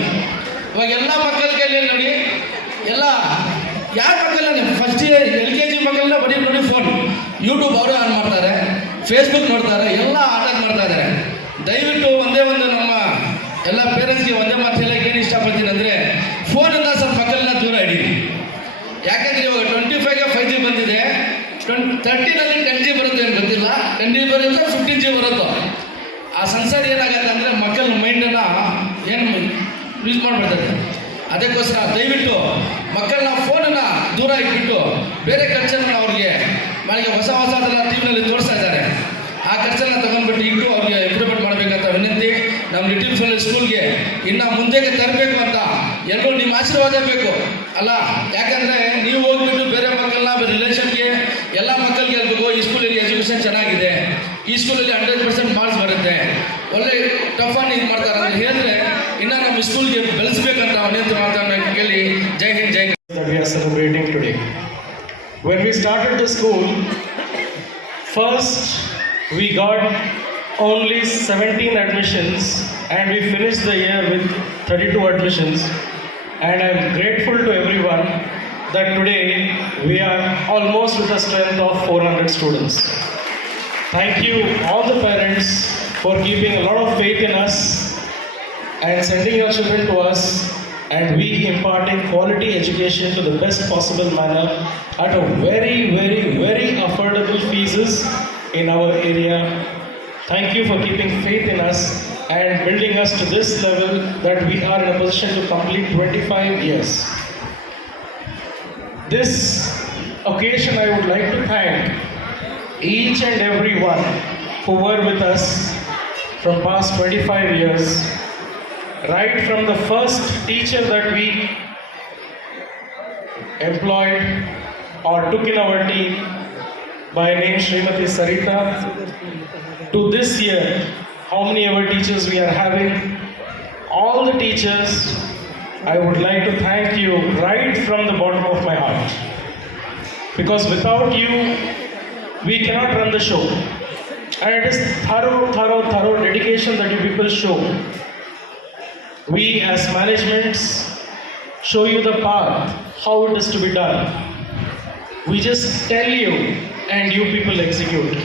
ಇವಾಗ ಎಲ್ಲ ಮಕ್ಕಳ ಕೈಯಲ್ಲಿ ನೋಡಿ, ಎಲ್ಲ ಯಾರ ಮಕ್ಕಳನ್ನ ಫಸ್ಟ್ LKG ಮಕ್ಕಳನ್ನ ಬರೀ ನೋಡಿ ಫೋನ್, ಯೂಟ್ಯೂಬ್ ಅವರು ಆನ್ ಮಾಡ್ತಾರೆ, ಫೇಸ್ಬುಕ್ ನೋಡ್ತಾರೆ, ಎಲ್ಲ ಆಟಾಗಿ ಮಾಡ್ತಾ ಇದ್ದಾರೆ. ದಯವಿಟ್ಟು ಒಂದೇ ಒಂದು ನಮ್ಮ ಎಲ್ಲ ಪೇರೆಂಟ್ಸ್ಗೆ ಒಂದೇ ಮಾತು ಹೇಳಕ್ಕೆ ಏನು ಇಷ್ಟಪಡ್ತೀನಿ ಅಂದರೆ, ಫೋನಿಂದ ಸ್ವಲ್ಪ ಮಕ್ಕಳನ್ನ ದೂರ ಇಡೀರಿ. ಯಾಕಂದರೆ ಇವಾಗ 25ಗೆ 5G ಬಂದಿದೆ, 13ನಲ್ಲಿ 10G ಬರುತ್ತೆ ಏನು ಗೊತ್ತಿಲ್ಲ, 10G ಬರುತ್ತೋ 15G ಬರುತ್ತೋ. ಆ ಸಂಸಾರ ಏನಾಗುತ್ತೆ ಅಂದರೆ ಮಕ್ಕಳ ಮೈಂಡನ್ನು ಏನು ಯೂಸ್ ಮಾಡಿಬಿಡ್ತಾರೆ. ಅದಕ್ಕೋಸ್ಕರ ದಯವಿಟ್ಟು ಮಕ್ಕಳನ್ನ ಫೋನನ್ನು ದೂರ ಇಟ್ಬಿಟ್ಟು ಬೇರೆ ಖರ್ಚನ್ನು ಅವ್ರಿಗೆ ಮನೆಗೆ ಹೊಸ ಹೊಸದೆಲ್ಲ ಟಿವಿನಲ್ಲಿ ತೋರಿಸ್ತಾ ಇದ್ದಾರೆ. ಆ ಖರ್ಚನ್ನು ತಗೊಂಡ್ಬಿಟ್ಟು ಇಟ್ಟು ಅವ್ರಿಗೆ ಇಂಪ್ರೂವ್ಮೆಂಟ್ ಮಾಡಬೇಕಂತ ವಿನಂತಿ. ನಮ್ಮ ಲಿಟಲ್ ಫ್ಲವರ್ ಸ್ಕೂಲ್ಗೆ ಇನ್ನು ಮುಂದೆಗೆ ತರಬೇಕು ಅಂತ ಎಲ್ಲರೂ ನಿಮ್ಮ ಆಶೀರ್ವಾದ ಬೇಕು ಅಲ್ಲ. ಯಾಕಂದರೆ ನೀವು ಹೋಗ್ಬಿಟ್ಟು ಬೇರೆ ಮಕ್ಕಳನ್ನ ರಿಲೇಷನ್ಗೆ ಎಲ್ಲ ಮಕ್ಕಳಿಗೆ ಹೇಳ್ಬೇಕು, ಈ ಸ್ಕೂಲಲ್ಲಿ ಎಜುಕೇಷನ್ ಚೆನ್ನಾಗಿದೆ, ಈ ಸ್ಕೂಲಲ್ಲಿ 100% ಮಾರ್ಕ್ಸ್ ಬರುತ್ತೆ, ಒಳ್ಳೆ ಟಫನ್ನು ಇದು ಮಾಡ್ತಾರೆ ಅಂತ ಹೇಳಿದ್ರೆ ಇನ್ನು ನಮ್ಮ ಸ್ಕೂಲ್ಗೆ ಬೆಳೆಸ್ಬೇಕಂತ ವಿನಂತಿ ಮಾಡ್ತಾರೆ. ಕೇಳಿ ಜೈ ಹಿಂದ್ ಜೈ. That we are celebrating today. When we started the school, first we got only 17 admissions and we finished the year with 32 admissions, and I am grateful to everyone that today we are almost with a strength of 400 students. Thank you all the parents for keeping a lot of faith in us and sending your children to us, and we imparting quality education to the best possible manner at a very, very, very affordable fees in our area. Thank you for keeping faith in us and building us to this level that we are in a position to complete 25 years. This occasion I would like to thank each and every one who were with us from past 25 years, right from the first teacher that we employed or took in our team by name Srimati Sarita, to this year, how many ever teachers we are having. All the teachers, I would like to thank you right from the bottom of my heart, because without you we cannot run the show, and it is thorough dedication that you people show. we as managements show you the path, how it is to be done. We just tell you and you people execute.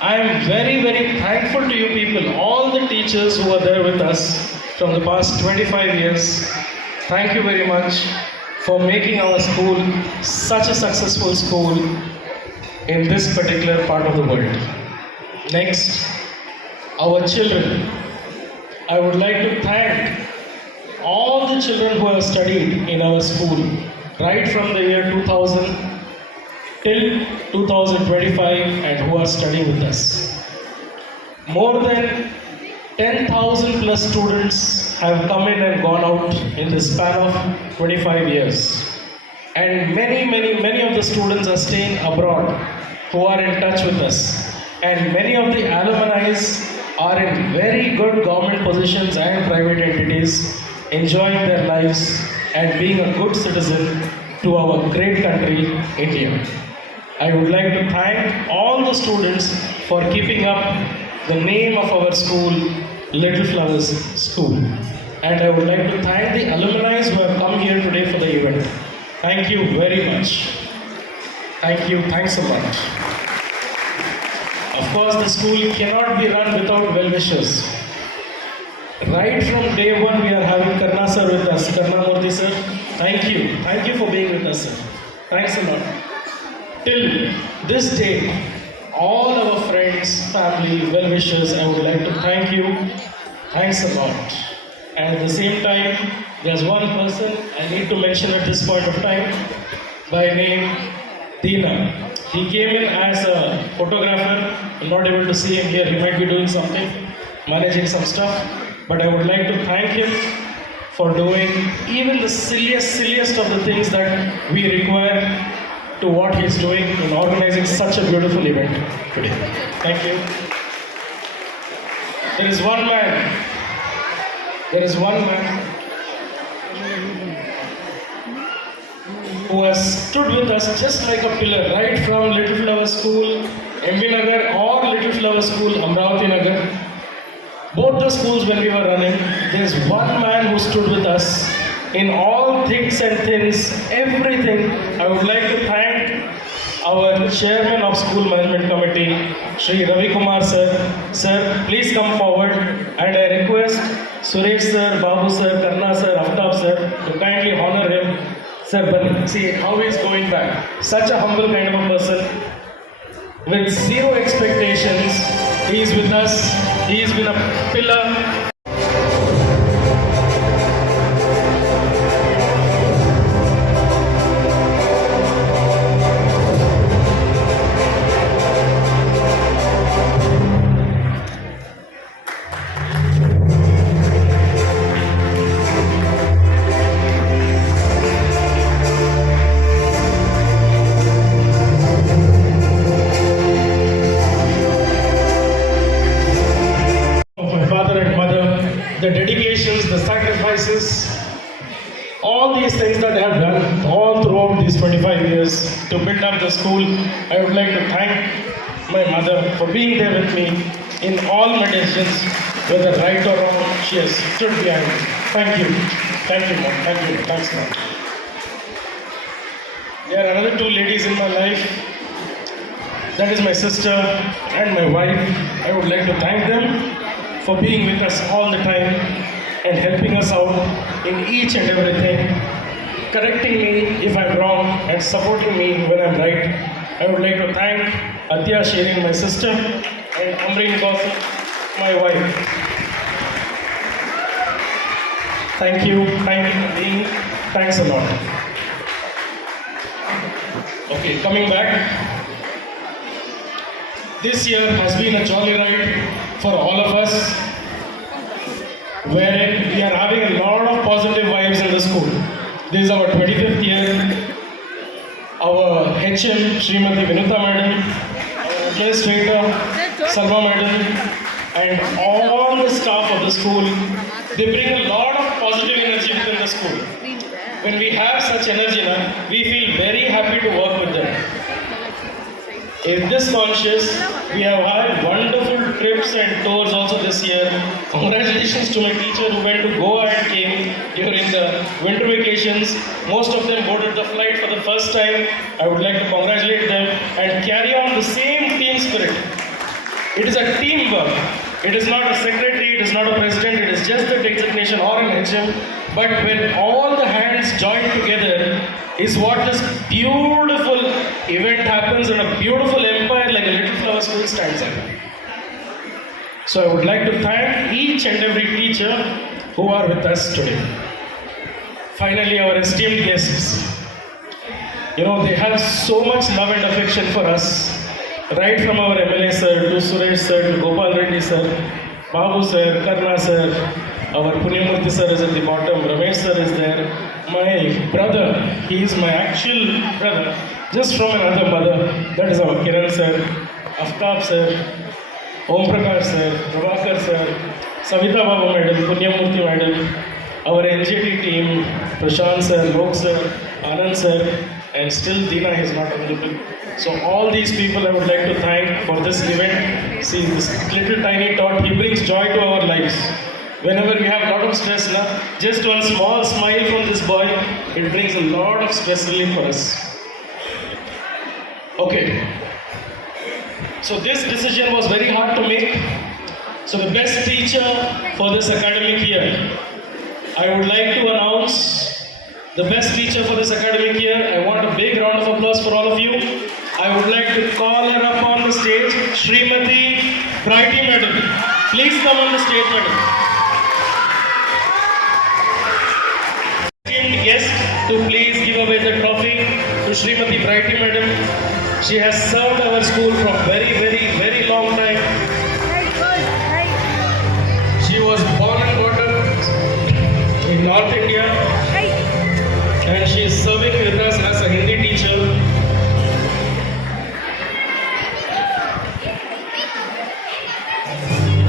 I am very, very thankful to you people, all the teachers who are there with us from the past 25 years. Thank you very much for making our school such a successful school in this particular part of the world. Next, our children. I would like to thank all the children who have studied in our school right from the year 2000 till 2025 and who are studying with us. More than 10,000 plus students have come in and gone out in the span of 25 years. And many of the students are staying abroad who are in touch with us. And many of the alumni are in very good government positions and private entities, enjoying their lives and being a good citizen to our great country, India. I would like to thank all the students for keeping up the name of our school, Little Flowers School. And I would like to thank the alumni who have come here today for the event. Thank you very much. Thank you. Thanks a lot. Of course, the school cannot be run without well-wishers. Right from day one, we are having Karna sir with us. Karna Murthy sir, thank you. Thank you for being with us, sir. Thanks a lot. Till this day, all our friends, family, well-wishers, I would like to thank you. Thanks a lot. And at the same time, there's one person I need to mention at this point of time by name Dina. He came in as a photographer. I'm not able to see him here. He might be doing something, managing some stuff. But I would like to thank him for doing even the silliest of the things that we require to what he's doing in organizing such a beautiful event today. Thank you. There is one man who has stood with us just like a pillar, right from Little Flower School, MB Nagar, or Little Flower School, Amravati Nagar. Both the schools when we were running, there's one man who stood with us in all thicks and thins, everything. I would like to thank our chairman of school management committee, Shri Ravi Kumar sir. Sir, please come forward, and I request Suresh sir, Babu sir, Karna sir, Aftab sir to kindly honor him. Sir, but see how he is going back. Such a humble kind of a person with zero expectations. He is with us. He has been a pillar. The dedications, the sacrifices, all these things that I have done all throughout these 25 years to build up the school. I would like to thank my mother for being there with me in all my decisions, whether right or wrong. She has stood behind me. Thank you. Thank you, Mom. Thank you. Thanks, Mom. There are another two ladies in my life. That is my sister and my wife. I would like to thank them for being with us all the time and helping us out in each and everything, correcting me if I'm wrong and supporting me when I'm right. I would like to thank Adya Sherin, my sister, and Amreen Gautam, my wife. Thank you for being. Thanks a lot. Okay, coming back. This year has been a jolly ride for all of us, wherein we are having a lot of positive vibes in the school. This is our 25th year. Our HM, Srimati Vinuta Madam, our Administrator, Salma Madam, and all the staff of the school, they bring a lot of positive energy within the school. When we have such energy, we feel very happy to work with them. In this conscious, We have had wonderful trips and tours also this year. Congratulations to my teacher who went to Goa and came during the winter vacations. Most of them boarded the flight for the first time. I would like to congratulate them and carry on the same team spirit. It is a teamwork. It is not a secretary, it is not a president, it is just the designation or an HM. But when all the hands join together is what this beautiful event happens and a beautiful empire like a Little Flower School stands up. So I would like to thank each and every teacher who are with us today. Finally, our esteemed guests. You know, they have so much love and affection for us. Right from our MLA sir to Suresh sir to Gopal Reddy sir, Babu sir, Karna sir, our Punyamurthy sir is at the bottom, Ramesh sir is there. My brother, he is my actual brother, just from another mother. That is our Kiran sir, Aftab sir, Om Prakash sir, Prabhakar sir, Savita Babu madam, Punyamurthy madam, our NJT team, Prashant sir, Lok sir, Anand sir, and still Deena is not available. So all these people I would like to thank for this event. See, this little tiny tot, he brings joy to our lives. Whenever we have a lot of stress, just one small smile from this boy, it brings a lot of stress relief for us. Okay. So this decision was very hard to make. So the best teacher for this academic year, I would like to announce the best teacher for this academic year. I want a big round of applause for all of you. I would like to call her up on the stage, Srimati Brighty Madam. Please come on the stage, madam. Second guest to please give away the trophy to Srimati Brighty Madam. She has served our school from very long time. She was born and brought up in North India. And she is serving with us as a Hindi teacher.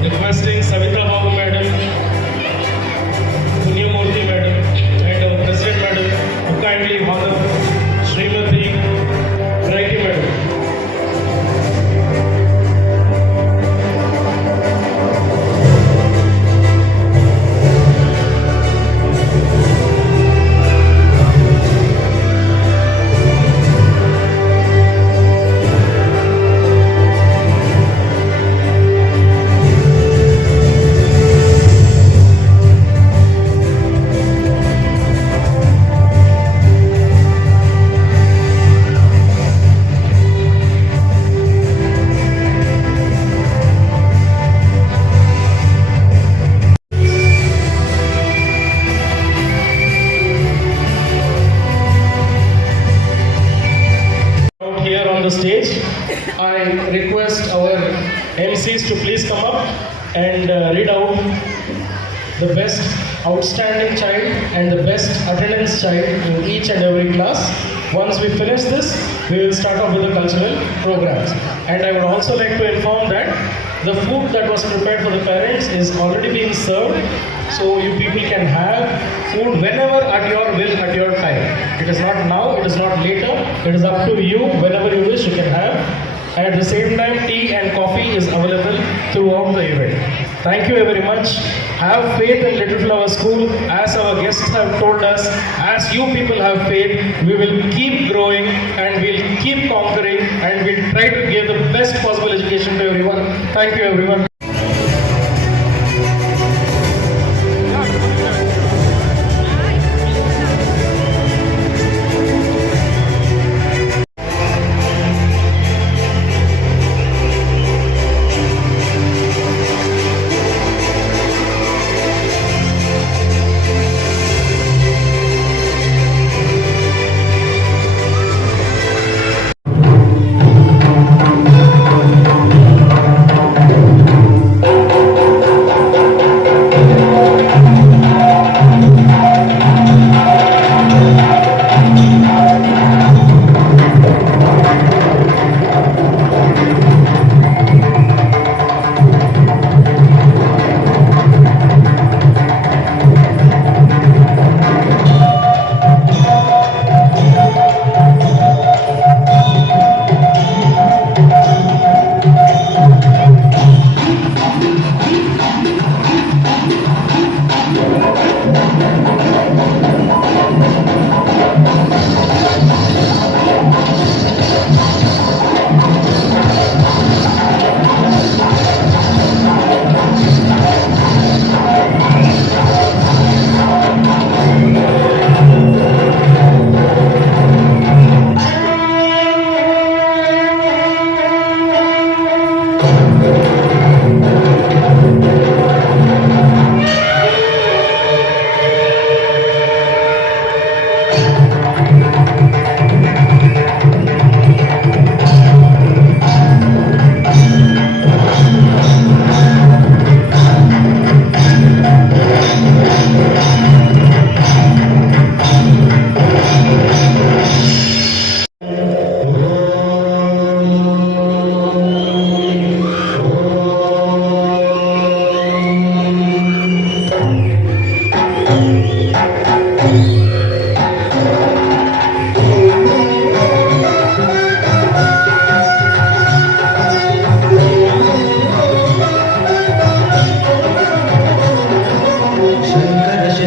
Requesting Savita Babu madam, Punyamurthy madam, and our president madam to kindly honor Srimati Brighty madam. Stage. I request our MCs to please come up and read out the best outstanding child and the best attendance child in each and every class. Once we finish this, we will start off with the cultural programs. And I would also like to inform that the food that was prepared for the parents is already being served. So you people can have food whenever at your will, at your time. It is not now, it is not later. It is up to you. Whenever you wish, you can have. And at the same time, tea and coffee is available throughout the event. Thank you very much. Have faith in Little Flower School. As our guests have told us, as you people have faith, we will keep growing and we'll keep conquering and we'll try to give the best possible education to everyone. Thank you everyone.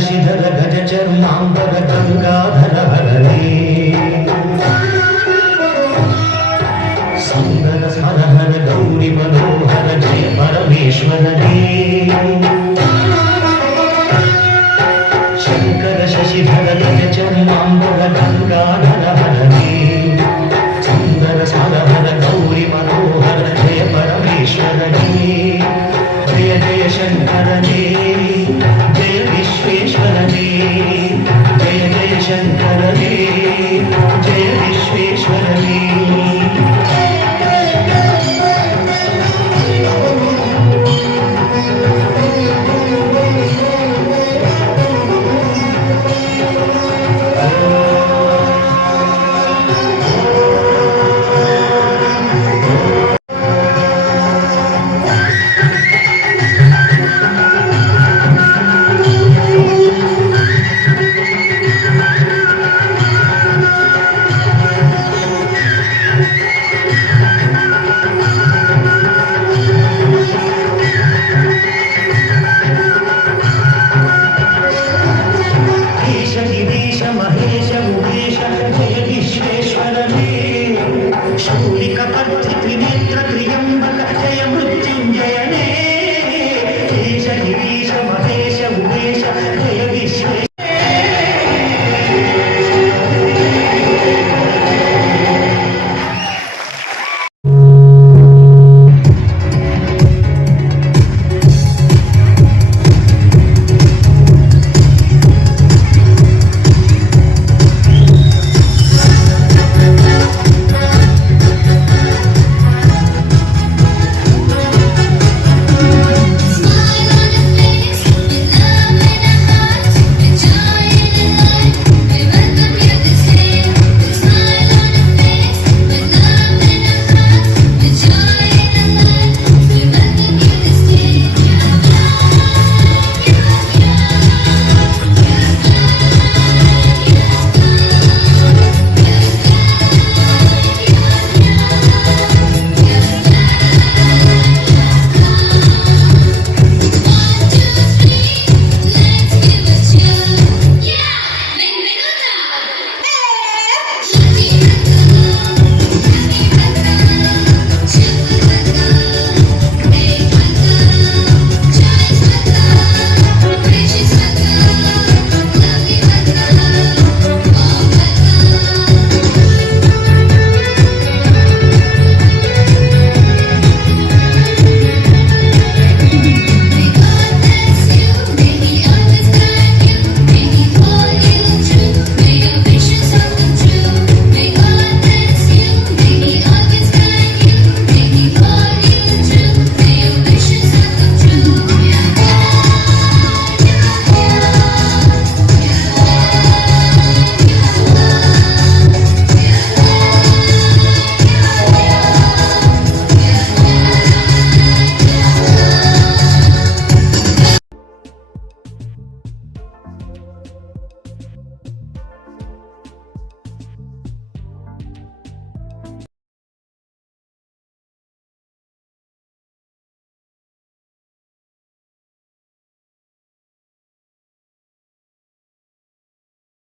Shashidhara ಗಜ ಚರ್ಮಾಂಬರ ಗಂಗಾಧರ ಹರೇ ಸುಂದರ ಸ್ಮರಹರ ಗೌರಿ ಮನೋಹರ ಜಯ ಪರಮೇಶ್ವರನೇ ಶಂಕರ ಶಶಿಧರ ಗಜ ಚರ್ಮಾಂಬರ ಗಂಗಾಧರ ಹರೇ ಸುಂದರ ಸ್ಮರಹರ ಗೌರಿ ಮನೋಹರ ಜಯ ಪರಮೇಶ್ವರನೇ जय जय शंकरने जय विश्वेश्वरने जय जय शंकरने जय विश्वेश्वरने महेश मुकेश जय विश्वेश्वरने शूलिकपत्र त्रिनेत्र त्र्यंबक जय मृत्युंजयने ईश गिरीश महेश मुकेश जय विश्वेश्वरने